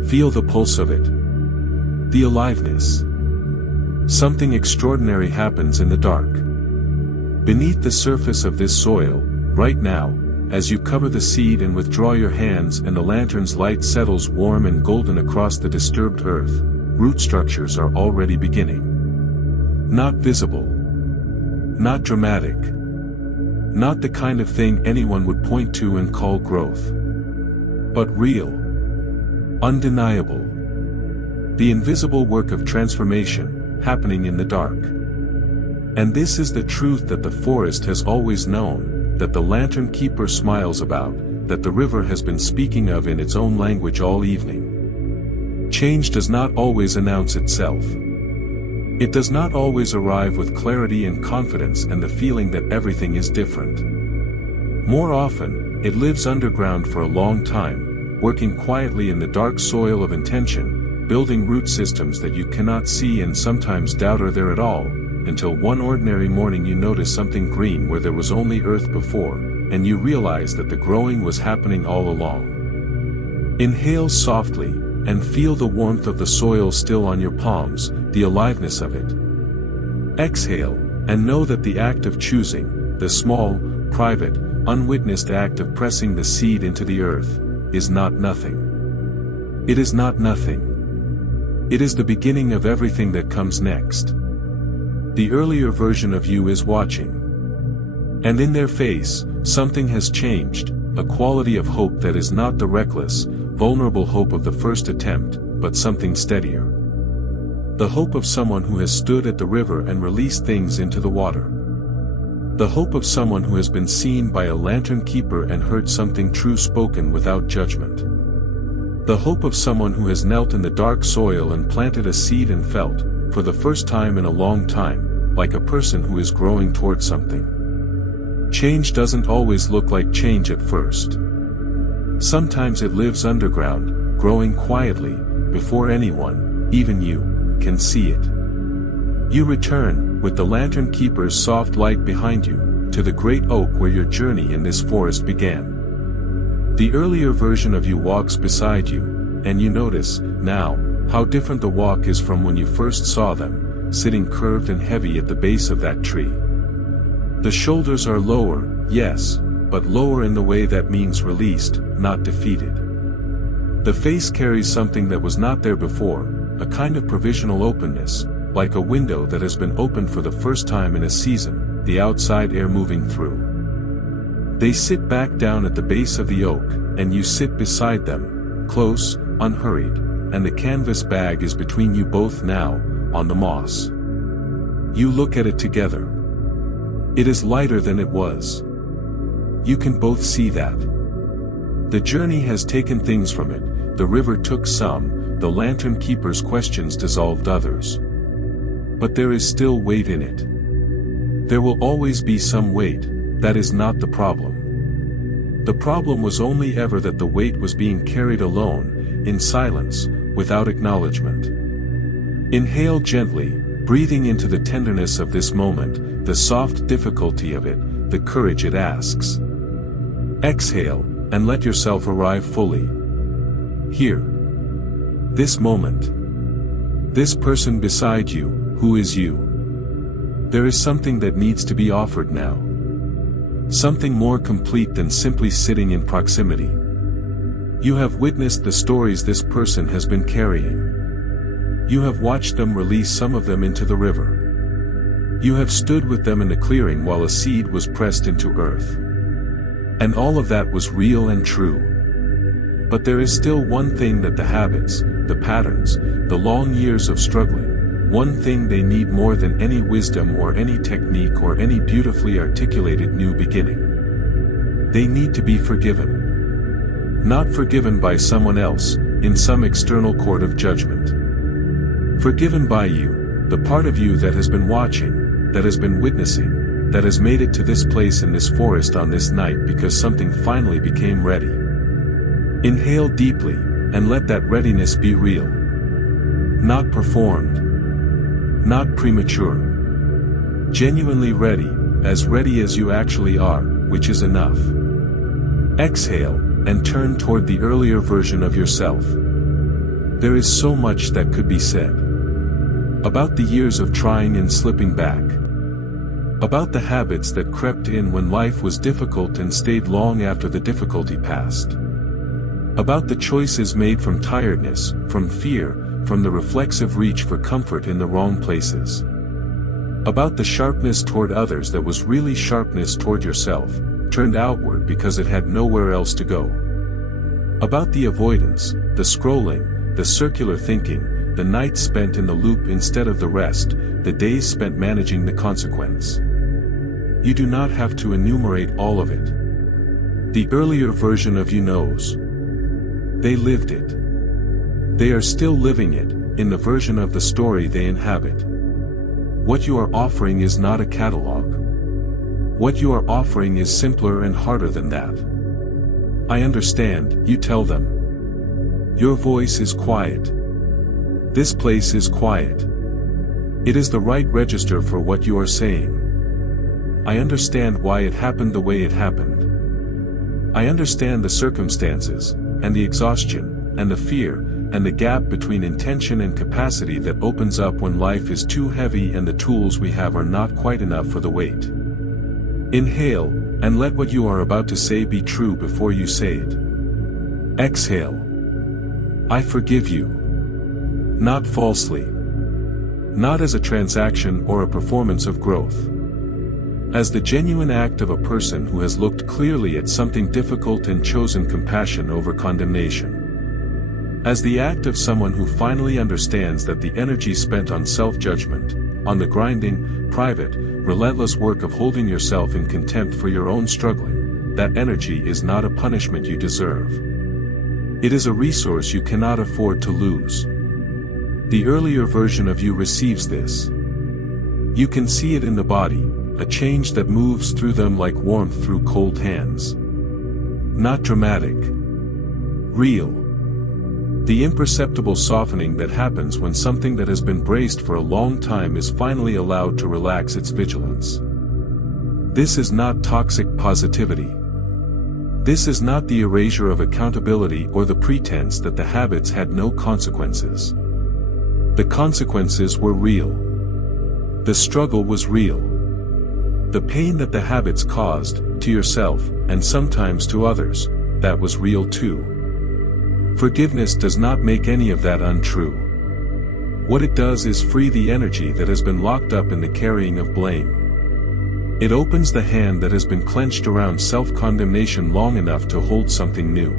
Feel the pulse of it. The aliveness. Something extraordinary happens in the dark. Beneath the surface of this soil, right now, as you cover the seed and withdraw your hands and the lantern's light settles warm and golden across the disturbed earth, root structures are already beginning. Not visible. Not dramatic. Not the kind of thing anyone would point to and call growth. But real. Undeniable. The invisible work of transformation, happening in the dark. And this is the truth that the forest has always known, that the lantern keeper smiles about, that the river has been speaking of in its own language all evening. Change does not always announce itself. It does not always arrive with clarity and confidence and the feeling that everything is different. More often, it lives underground for a long time, working quietly in the dark soil of intention, building root systems that you cannot see and sometimes doubt are there at all, until one ordinary morning you notice something green where there was only earth before, and you realize that the growing was happening all along. Inhale softly, and feel the warmth of the soil still on your palms, the aliveness of it. Exhale, and know that the act of choosing, the small, private, unwitnessed act of pressing the seed into the earth, is not nothing. It is not nothing. It is the beginning of everything that comes next. The earlier version of you is watching. And in their face, something has changed, a quality of hope that is not the reckless, vulnerable hope of the first attempt, but something steadier. The hope of someone who has stood at the river and released things into the water. The hope of someone who has been seen by a lantern keeper and heard something true spoken without judgment. The hope of someone who has knelt in the dark soil and planted a seed and felt, for the first time in a long time, like a person who is growing towards something. Change doesn't always look like change at first. Sometimes it lives underground, growing quietly, before anyone, even you, can see it. You return, with the lantern keeper's soft light behind you, to the great oak where your journey in this forest began. The earlier version of you walks beside you, and you notice, now, how different the walk is from when you first saw them, sitting curved and heavy at the base of that tree. The shoulders are lower, yes, but lower in the way that means released, not defeated. The face carries something that was not there before, a kind of provisional openness, like a window that has been opened for the first time in a season, the outside air moving through. They sit back down at the base of the oak, and you sit beside them, close, unhurried, and the canvas bag is between you both now, on the moss. You look at it together. It is lighter than it was. You can both see that. The journey has taken things from it, the river took some, the lantern keeper's questions dissolved others. But there is still weight in it. There will always be some weight, that is not the problem. The problem was only ever that the weight was being carried alone, in silence, without acknowledgement. Inhale gently, breathing into the tenderness of this moment, the soft difficulty of it, the courage it asks. Exhale, and let yourself arrive fully. Here. This moment. This person beside you, who is you. There is something that needs to be offered now. Something more complete than simply sitting in proximity. You have witnessed the stories this person has been carrying. You have watched them release some of them into the river. You have stood with them in the clearing while a seed was pressed into earth. And all of that was real and true. But there is still one thing that the habits, the patterns, the long years of struggling, one thing they need more than any wisdom or any technique or any beautifully articulated new beginning. They need to be forgiven. Not forgiven by someone else, in some external court of judgment. Forgiven by you, the part of you that has been watching, that has been witnessing, that has made it to this place in this forest on this night because something finally became ready. Inhale deeply, and let that readiness be real. Not performed. Not premature. Genuinely ready as you actually are, which is enough. Exhale, and turn toward the earlier version of yourself. There is so much that could be said. About the years of trying and slipping back. About the habits that crept in when life was difficult and stayed long after the difficulty passed. About the choices made from tiredness, from fear, from the reflexive reach for comfort in the wrong places. About the sharpness toward others that was really sharpness toward yourself, turned outward because it had nowhere else to go. About the avoidance, the scrolling, the circular thinking, the nights spent in the loop instead of the rest, the days spent managing the consequence. You do not have to enumerate all of it. The earlier version of you knows. They lived it. They are still living it, in the version of the story they inhabit. What you are offering is not a catalog. What you are offering is simpler and harder than that. I understand, you tell them. Your voice is quiet. This place is quiet. It is the right register for what you are saying. I understand why it happened the way it happened. I understand the circumstances, and the exhaustion, and the fear, and the gap between intention and capacity that opens up when life is too heavy and the tools we have are not quite enough for the weight. Inhale, and let what you are about to say be true before you say it. Exhale. I forgive you. Not falsely. Not as a transaction or a performance of growth. As the genuine act of a person who has looked clearly at something difficult and chosen compassion over condemnation. As the act of someone who finally understands that the energy spent on self-judgment, on the grinding, private, relentless work of holding yourself in contempt for your own struggling, that energy is not a punishment you deserve. It is a resource you cannot afford to lose. The earlier version of you receives this. You can see it in the body, a change that moves through them like warmth through cold hands. Not dramatic. Real. The imperceptible softening that happens when something that has been braced for a long time is finally allowed to relax its vigilance. This is not toxic positivity. This is not the erasure of accountability or the pretense that the habits had no consequences. The consequences were real. The struggle was real. The pain that the habits caused, to yourself, and sometimes to others, that was real too. Forgiveness does not make any of that untrue. What it does is free the energy that has been locked up in the carrying of blame. It opens the hand that has been clenched around self-condemnation long enough to hold something new.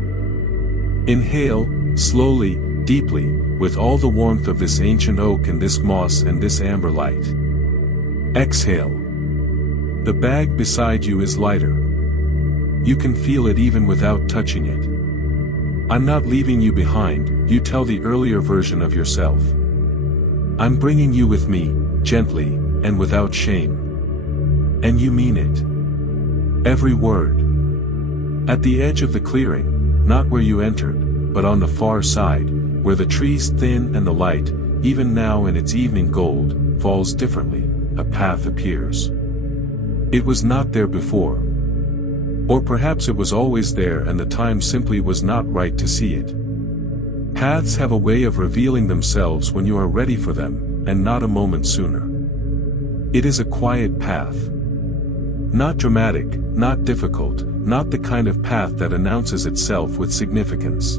Inhale, slowly, deeply, with all the warmth of this ancient oak and this moss and this amber light. Exhale. The bag beside you is lighter. You can feel it even without touching it. I'm not leaving you behind, you tell the earlier version of yourself. I'm bringing you with me, gently, and without shame. And you mean it. Every word. At the edge of the clearing, not where you entered, but on the far side, where the trees thin and the light, even now in its evening gold, falls differently, a path appears. It was not there before. Or perhaps it was always there and the time simply was not right to see it. Paths have a way of revealing themselves when you are ready for them, and not a moment sooner. It is a quiet path. Not dramatic, not difficult, not the kind of path that announces itself with significance.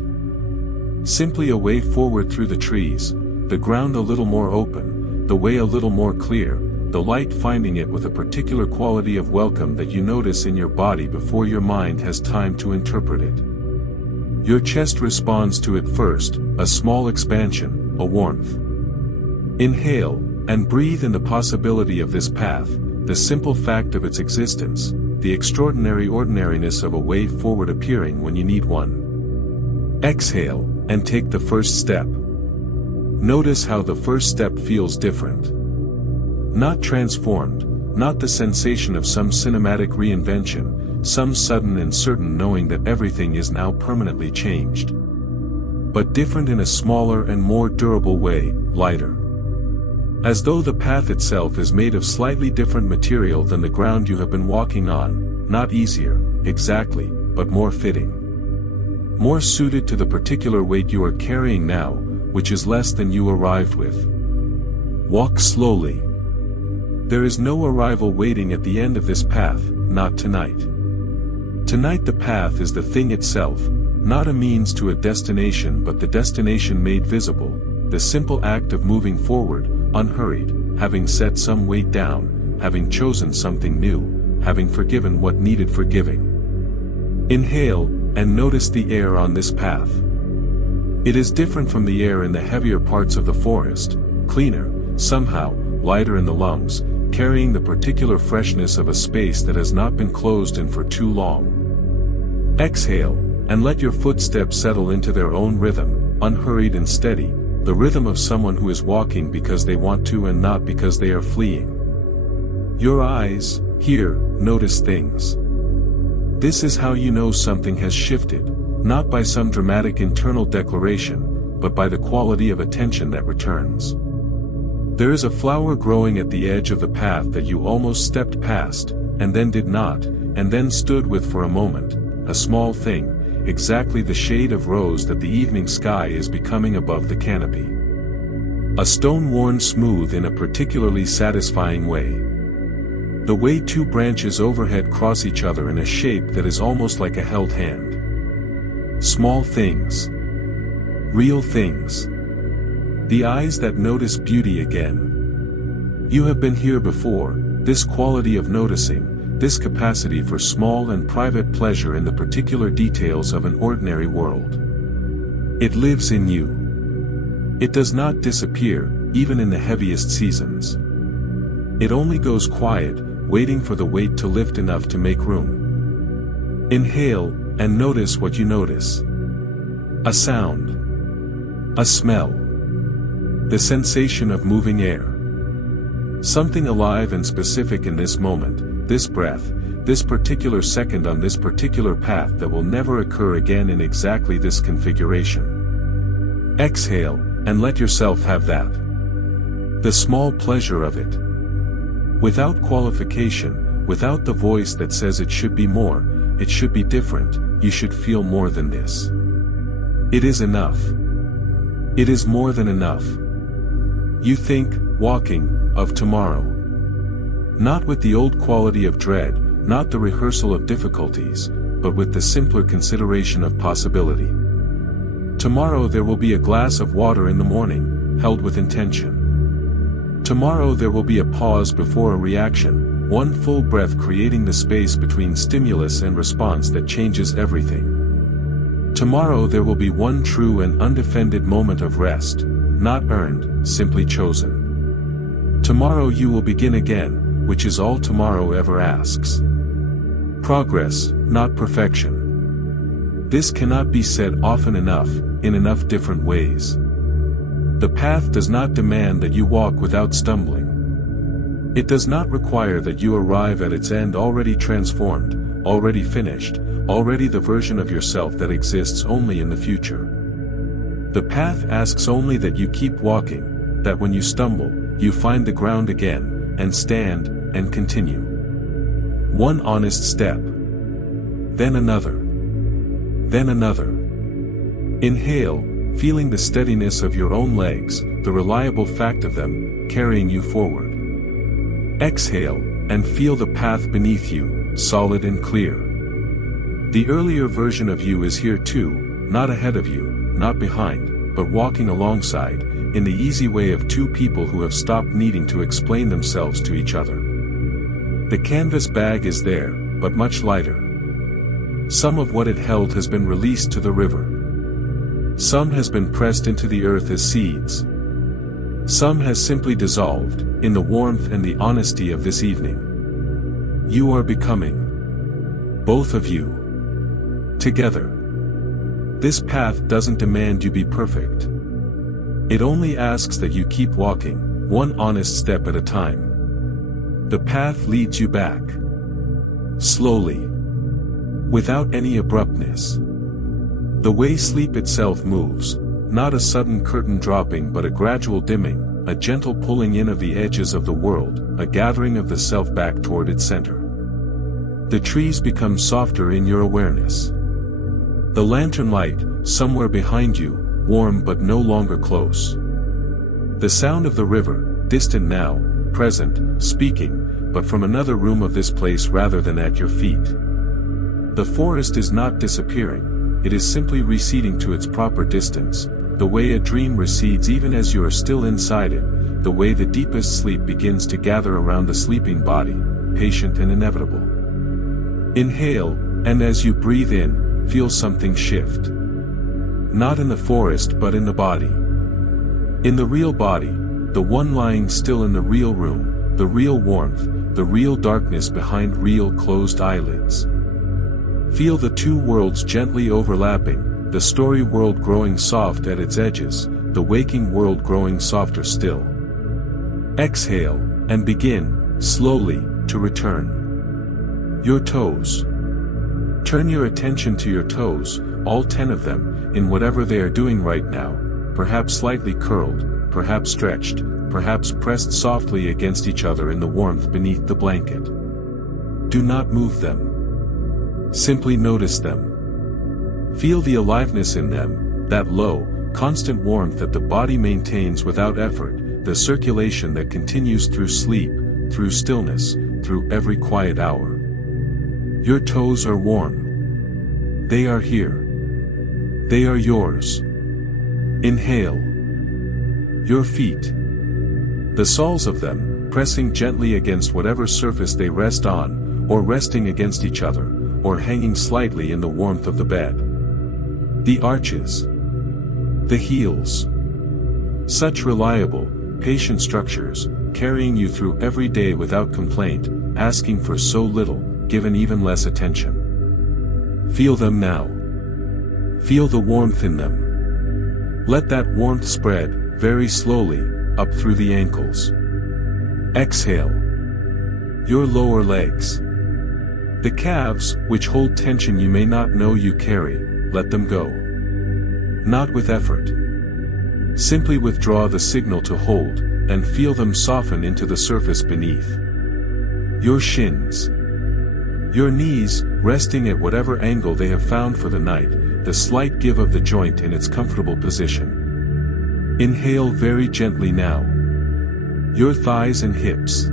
Simply a way forward through the trees, the ground a little more open, the way a little more clear, the light finding it with a particular quality of welcome that you notice in your body before your mind has time to interpret it. Your chest responds to it first, a small expansion, a warmth. Inhale, and breathe in the possibility of this path, the simple fact of its existence, the extraordinary ordinariness of a way forward appearing when you need one. Exhale, and take the first step. Notice how the first step feels different. Not transformed, not the sensation of some cinematic reinvention, some sudden and certain knowing that everything is now permanently changed. But different in a smaller and more durable way, lighter. As though the path itself is made of slightly different material than the ground you have been walking on, not easier, exactly, but more fitting. More suited to the particular weight you are carrying now, which is less than you arrived with. Walk slowly. There is no arrival waiting at the end of this path, not tonight. Tonight the path is the thing itself, not a means to a destination but the destination made visible, the simple act of moving forward, unhurried, having set some weight down, having chosen something new, having forgiven what needed forgiving. Inhale, and notice the air on this path. It is different from the air in the heavier parts of the forest, cleaner, somehow, lighter in the lungs, carrying the particular freshness of a space that has not been closed in for too long. Exhale, and let your footsteps settle into their own rhythm, unhurried and steady, the rhythm of someone who is walking because they want to and not because they are fleeing. Your eyes, hear, notice things. This is how you know something has shifted, not by some dramatic internal declaration, but by the quality of attention that returns. There is a flower growing at the edge of the path that you almost stepped past, and then did not, and then stood with for a moment, a small thing, exactly the shade of rose that the evening sky is becoming above the canopy. A stone worn smooth in a particularly satisfying way. The way two branches overhead cross each other in a shape that is almost like a held hand. Small things. Real things. The eyes that notice beauty again. You have been here before, this quality of noticing, this capacity for small and private pleasure in the particular details of an ordinary world. It lives in you. It does not disappear, even in the heaviest seasons. It only goes quiet, waiting for the weight to lift enough to make room. Inhale, and notice what you notice. A sound. A smell. The sensation of moving air. Something alive and specific in this moment, this breath, this particular second on this particular path that will never occur again in exactly this configuration. Exhale, and let yourself have that. The small pleasure of it. Without qualification, without the voice that says it should be more, it should be different, you should feel more than this. It is enough. It is more than enough. You think, walking, of tomorrow. Not with the old quality of dread, not the rehearsal of difficulties, but with the simpler consideration of possibility. Tomorrow there will be a glass of water in the morning, held with intention. Tomorrow there will be a pause before a reaction, one full breath creating the space between stimulus and response that changes everything. Tomorrow there will be one true and undefended moment of rest, not earned, simply chosen. Tomorrow you will begin again, which is all tomorrow ever asks. Progress, not perfection. This cannot be said often enough, in enough different ways. The path does not demand that you walk without stumbling. It does not require that you arrive at its end already transformed, already finished, already the version of yourself that exists only in the future. The path asks only that you keep walking, that when you stumble, you find the ground again, and stand, and continue. One honest step. Then another. Then another. Inhale, feeling the steadiness of your own legs, the reliable fact of them, carrying you forward. Exhale, and feel the path beneath you, solid and clear. The earlier version of you is here too, not ahead of you, not behind, but walking alongside, in the easy way of two people who have stopped needing to explain themselves to each other. The canvas bag is there, but much lighter. Some of what it held has been released to the river. Some has been pressed into the earth as seeds. Some has simply dissolved, in the warmth and the honesty of this evening. You are becoming. Both of you. Together. This path doesn't demand you be perfect. It only asks that you keep walking, one honest step at a time. The path leads you back. Slowly. Without any abruptness. The way sleep itself moves, not a sudden curtain dropping but a gradual dimming, a gentle pulling in of the edges of the world, a gathering of the self back toward its center. The trees become softer in your awareness. The lantern light, somewhere behind you, warm but no longer close. The sound of the river, distant now, present, speaking, but from another room of this place rather than at your feet. The forest is not disappearing, it is simply receding to its proper distance, the way a dream recedes even as you are still inside it, the way the deepest sleep begins to gather around the sleeping body, patient and inevitable. Inhale, and as you breathe in, feel something shift. Not in the forest but in the body. In the real body, the one lying still in the real room, the real warmth, the real darkness behind real closed eyelids. Feel the two worlds gently overlapping, the story world growing soft at its edges, the waking world growing softer still. Exhale, and begin, slowly, to return. Your toes. Turn your attention to your toes, all 10 of them, in whatever they are doing right now, perhaps slightly curled, perhaps stretched, perhaps pressed softly against each other in the warmth beneath the blanket. Do not move them. Simply notice them. Feel the aliveness in them, that low, constant warmth that the body maintains without effort, the circulation that continues through sleep, through stillness, through every quiet hour. Your toes are warm. They are here. They are yours. Inhale. Your feet. The soles of them, pressing gently against whatever surface they rest on, or resting against each other, or hanging slightly in the warmth of the bed. The arches. The heels. Such reliable, patient structures, carrying you through every day without complaint, asking for so little, given even less attention. Feel them now. Feel the warmth in them. Let that warmth spread, very slowly, up through the ankles. Exhale. Your lower legs. The calves, which hold tension you may not know you carry, let them go. Not with effort. Simply withdraw the signal to hold, and feel them soften into the surface beneath. Your shins. Your knees, resting at whatever angle they have found for the night, the slight give of the joint in its comfortable position. Inhale very gently now. Your thighs and hips.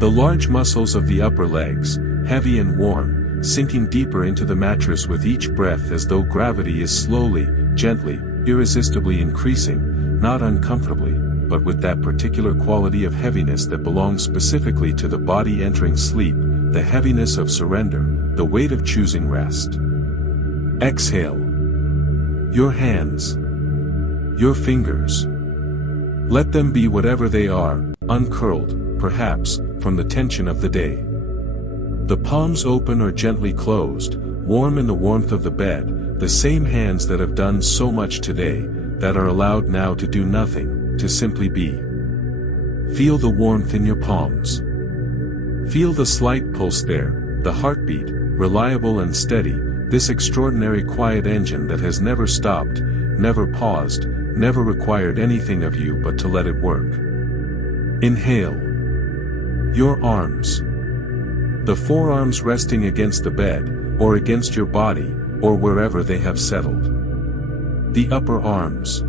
The large muscles of the upper legs, heavy and warm, sinking deeper into the mattress with each breath as though gravity is slowly, gently, irresistibly increasing, not uncomfortably, but with that particular quality of heaviness that belongs specifically to the body entering sleep, the heaviness of surrender, the weight of choosing rest. Exhale. Your hands. Your fingers. Let them be whatever they are, uncurled, perhaps, from the tension of the day. The palms open or gently closed, warm in the warmth of the bed, the same hands that have done so much today, that are allowed now to do nothing, to simply be. Feel the warmth in your palms. Feel the slight pulse there, the heartbeat, reliable and steady, this extraordinary quiet engine that has never stopped, never paused, never required anything of you but to let it work. Inhale. Your arms. The forearms resting against the bed, or against your body, or wherever they have settled. The upper arms.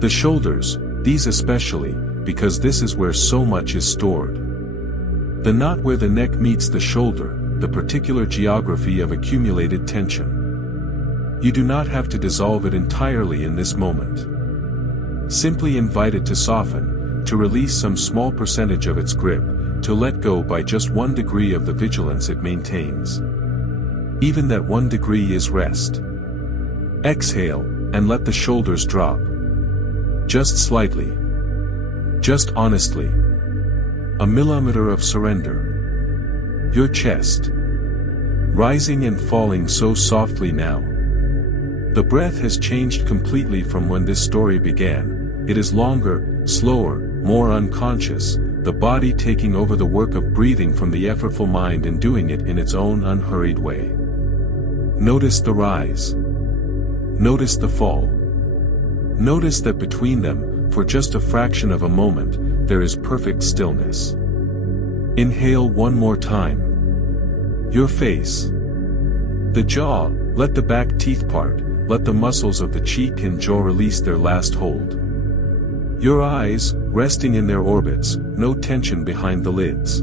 The shoulders, these especially, because this is where so much is stored. The knot where the neck meets the shoulder, the particular geography of accumulated tension. You do not have to dissolve it entirely in this moment. Simply invite it to soften, to release some small percentage of its grip, to let go by just 1 degree of the vigilance it maintains. Even that 1 degree is rest. Exhale, and let the shoulders drop. Just slightly. Just honestly. A millimeter of surrender. Your chest. Rising and falling so softly now. The breath has changed completely from when this story began. It is longer, slower, more unconscious, the body taking over the work of breathing from the effortful mind and doing it in its own unhurried way. Notice the rise. Notice the fall. Notice that between them, for just a fraction of a moment, there is perfect stillness. Inhale one more time. Your face. The jaw, let the back teeth part, let the muscles of the cheek and jaw release their last hold. Your eyes, resting in their orbits, no tension behind the lids.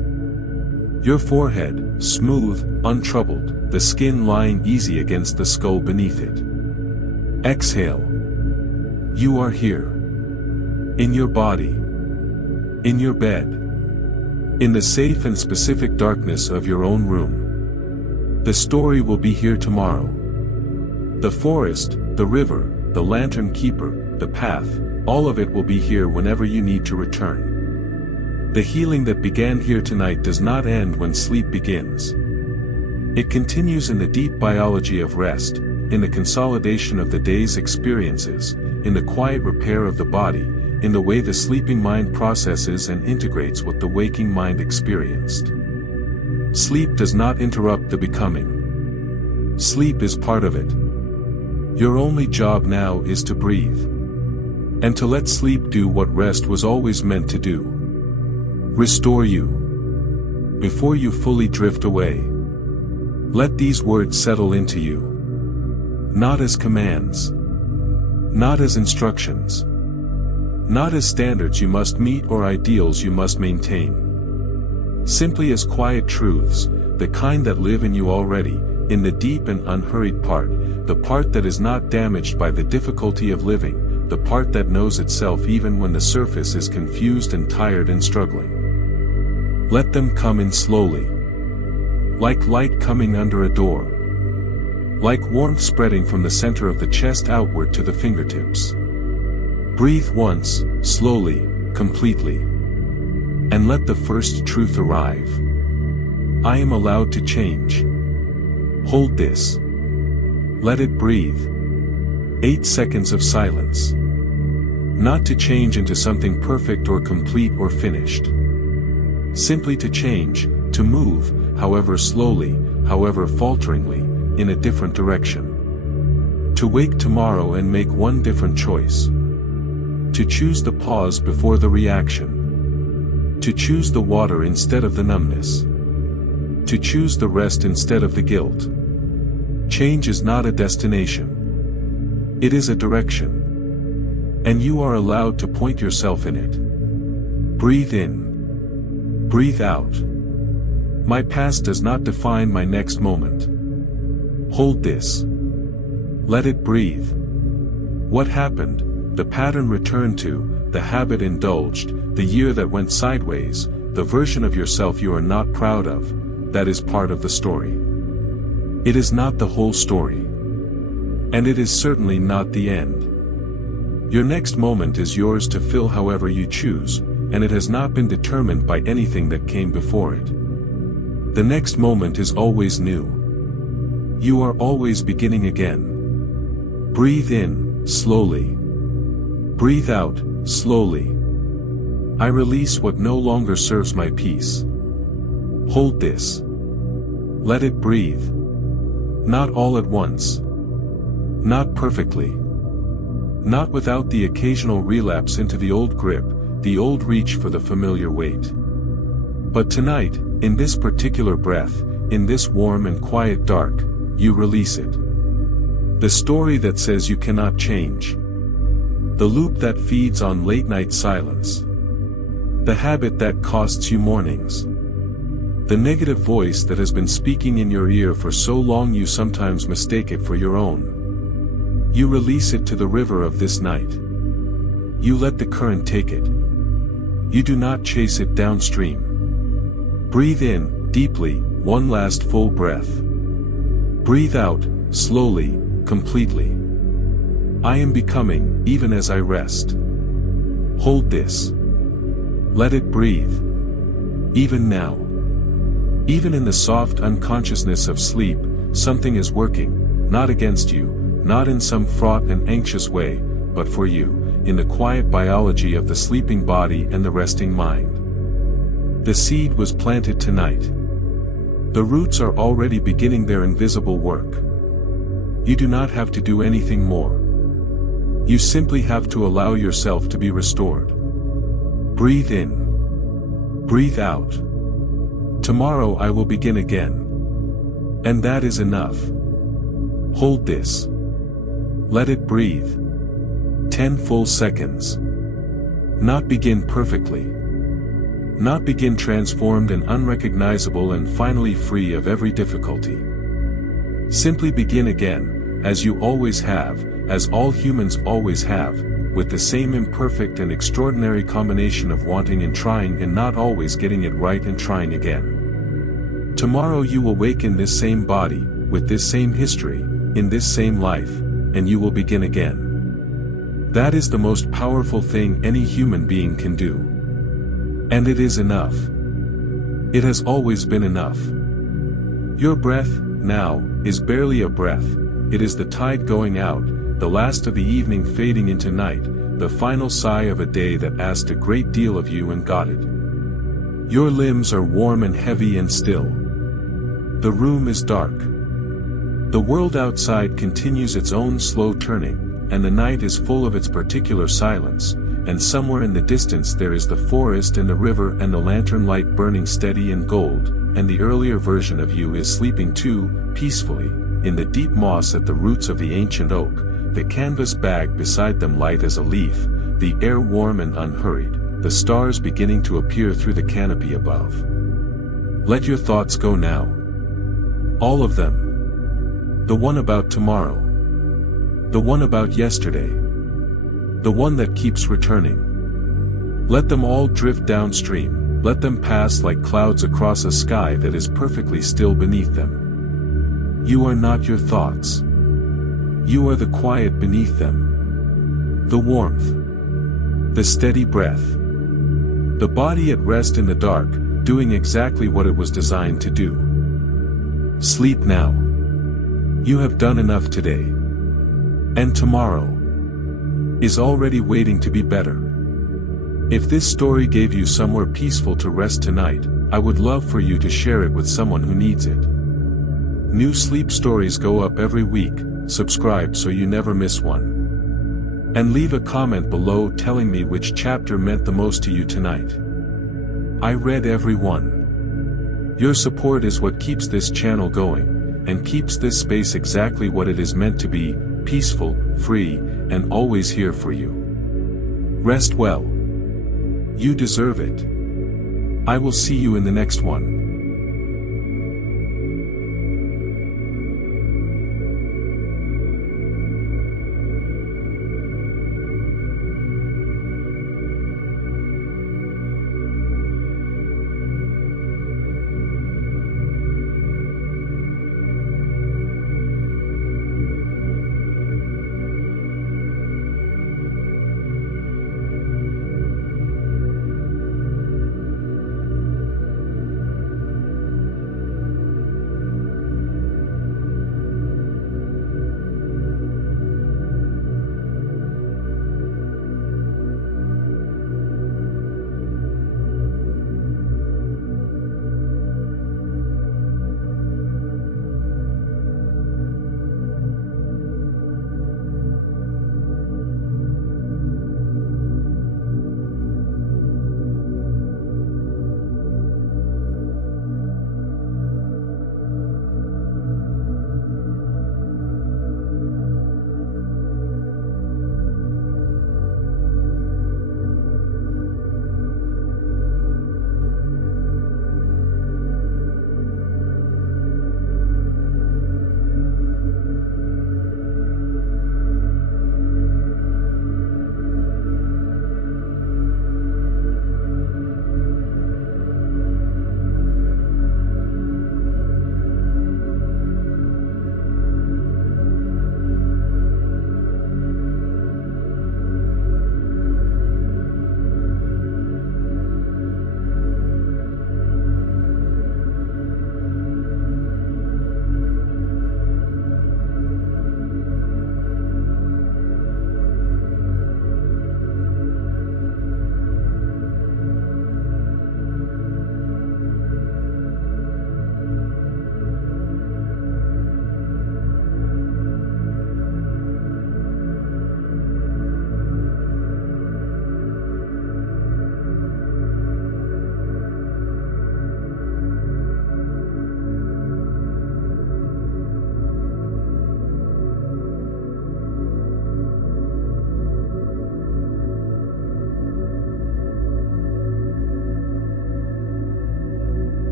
Your forehead, smooth, untroubled, the skin lying easy against the skull beneath it. Exhale. You are here. In your body. In your bed. In the safe and specific darkness of your own room. The story will be here tomorrow. The forest, the river, the lantern keeper, the path, all of it will be here whenever you need to return. The healing that began here tonight does not end when sleep begins. It continues in the deep biology of rest, in the consolidation of the day's experiences, in the quiet repair of the body, in the way the sleeping mind processes and integrates what the waking mind experienced. Sleep does not interrupt the becoming. Sleep is part of it. Your only job now is to breathe. And to let sleep do what rest was always meant to do. Restore you. Before you fully drift away. Let these words settle into you. Not as commands. Not as instructions. Not as standards you must meet or ideals you must maintain. Simply as quiet truths, the kind that live in you already, in the deep and unhurried part, the part that is not damaged by the difficulty of living, the part that knows itself even when the surface is confused and tired and struggling. Let them come in slowly. Like light coming under a door. Like warmth spreading from the center of the chest outward to the fingertips. Breathe once, slowly, completely. And let the first truth arrive. I am allowed to change. Hold this. Let it breathe. 8 seconds of silence. Not to change into something perfect or complete or finished. Simply to change, to move, however slowly, however falteringly, in a different direction. To wake tomorrow and make one different choice. To choose the pause before the reaction. To choose the water instead of the numbness. To choose the rest instead of the guilt. Change is not a destination. It is a direction. And you are allowed to point yourself in it. Breathe in. Breathe out. My past does not define my next moment. Hold this. Let it breathe. What happened, the pattern returned to, the habit indulged, the year that went sideways, the version of yourself you are not proud of, that is part of the story. It is not the whole story. And it is certainly not the end. Your next moment is yours to fill however you choose, and it has not been determined by anything that came before it. The next moment is always new. You are always beginning again. Breathe in, slowly. Breathe out, slowly. I release what no longer serves my peace. Hold this. Let it breathe. Not all at once. Not perfectly. Not without the occasional relapse into the old grip, the old reach for the familiar weight. But tonight, in this particular breath, in this warm and quiet dark, you release it. The story that says you cannot change. The loop that feeds on late-night silence. The habit that costs you mornings. The negative voice that has been speaking in your ear for so long you sometimes mistake it for your own. You release it to the river of this night. You let the current take it. You do not chase it downstream. Breathe in, deeply, one last full breath. Breathe out, slowly, completely. I am becoming, even as I rest. Hold this. Let it breathe. Even now. Even in the soft unconsciousness of sleep, something is working, not against you, not in some fraught and anxious way, but for you, in the quiet biology of the sleeping body and the resting mind. The seed was planted tonight. The roots are already beginning their invisible work. You do not have to do anything more. You simply have to allow yourself to be restored. Breathe in. Breathe out. Tomorrow I will begin again. And that is enough. Hold this. Let it breathe. 10 full seconds. Not begin perfectly. Not begin transformed and unrecognizable and finally free of every difficulty. Simply begin again, as you always have, as all humans always have, with the same imperfect and extraordinary combination of wanting and trying and not always getting it right and trying again. Tomorrow you will wake in this same body, with this same history, in this same life, and you will begin again. That is the most powerful thing any human being can do. And it is enough. It has always been enough. Your breath, now, is barely a breath, it is the tide going out, the last of the evening fading into night, the final sigh of a day that asked a great deal of you and got it. Your limbs are warm and heavy and still. The room is dark. The world outside continues its own slow turning, and the night is full of its particular silence, and somewhere in the distance there is the forest and the river and the lantern light burning steady and gold, and the earlier version of you is sleeping too, peacefully, in the deep moss at the roots of the ancient oak, the canvas bag beside them light as a leaf, the air warm and unhurried, the stars beginning to appear through the canopy above. Let your thoughts go now. All of them. The one about tomorrow. The one about yesterday. The one that keeps returning. Let them all drift downstream, let them pass like clouds across a sky that is perfectly still beneath them. You are not your thoughts. You are the quiet beneath them. The warmth. The steady breath. The body at rest in the dark, doing exactly what it was designed to do. Sleep now. You have done enough today. And tomorrow is already waiting to be better. If this story gave you somewhere peaceful to rest tonight, I would love for you to share it with someone who needs it. New sleep stories go up every week, subscribe so you never miss one. And leave a comment below telling me which chapter meant the most to you tonight. I read every one. Your support is what keeps this channel going, and keeps this space exactly what it is meant to be, peaceful, free, and always here for you. Rest well. You deserve it. I will see you in the next one.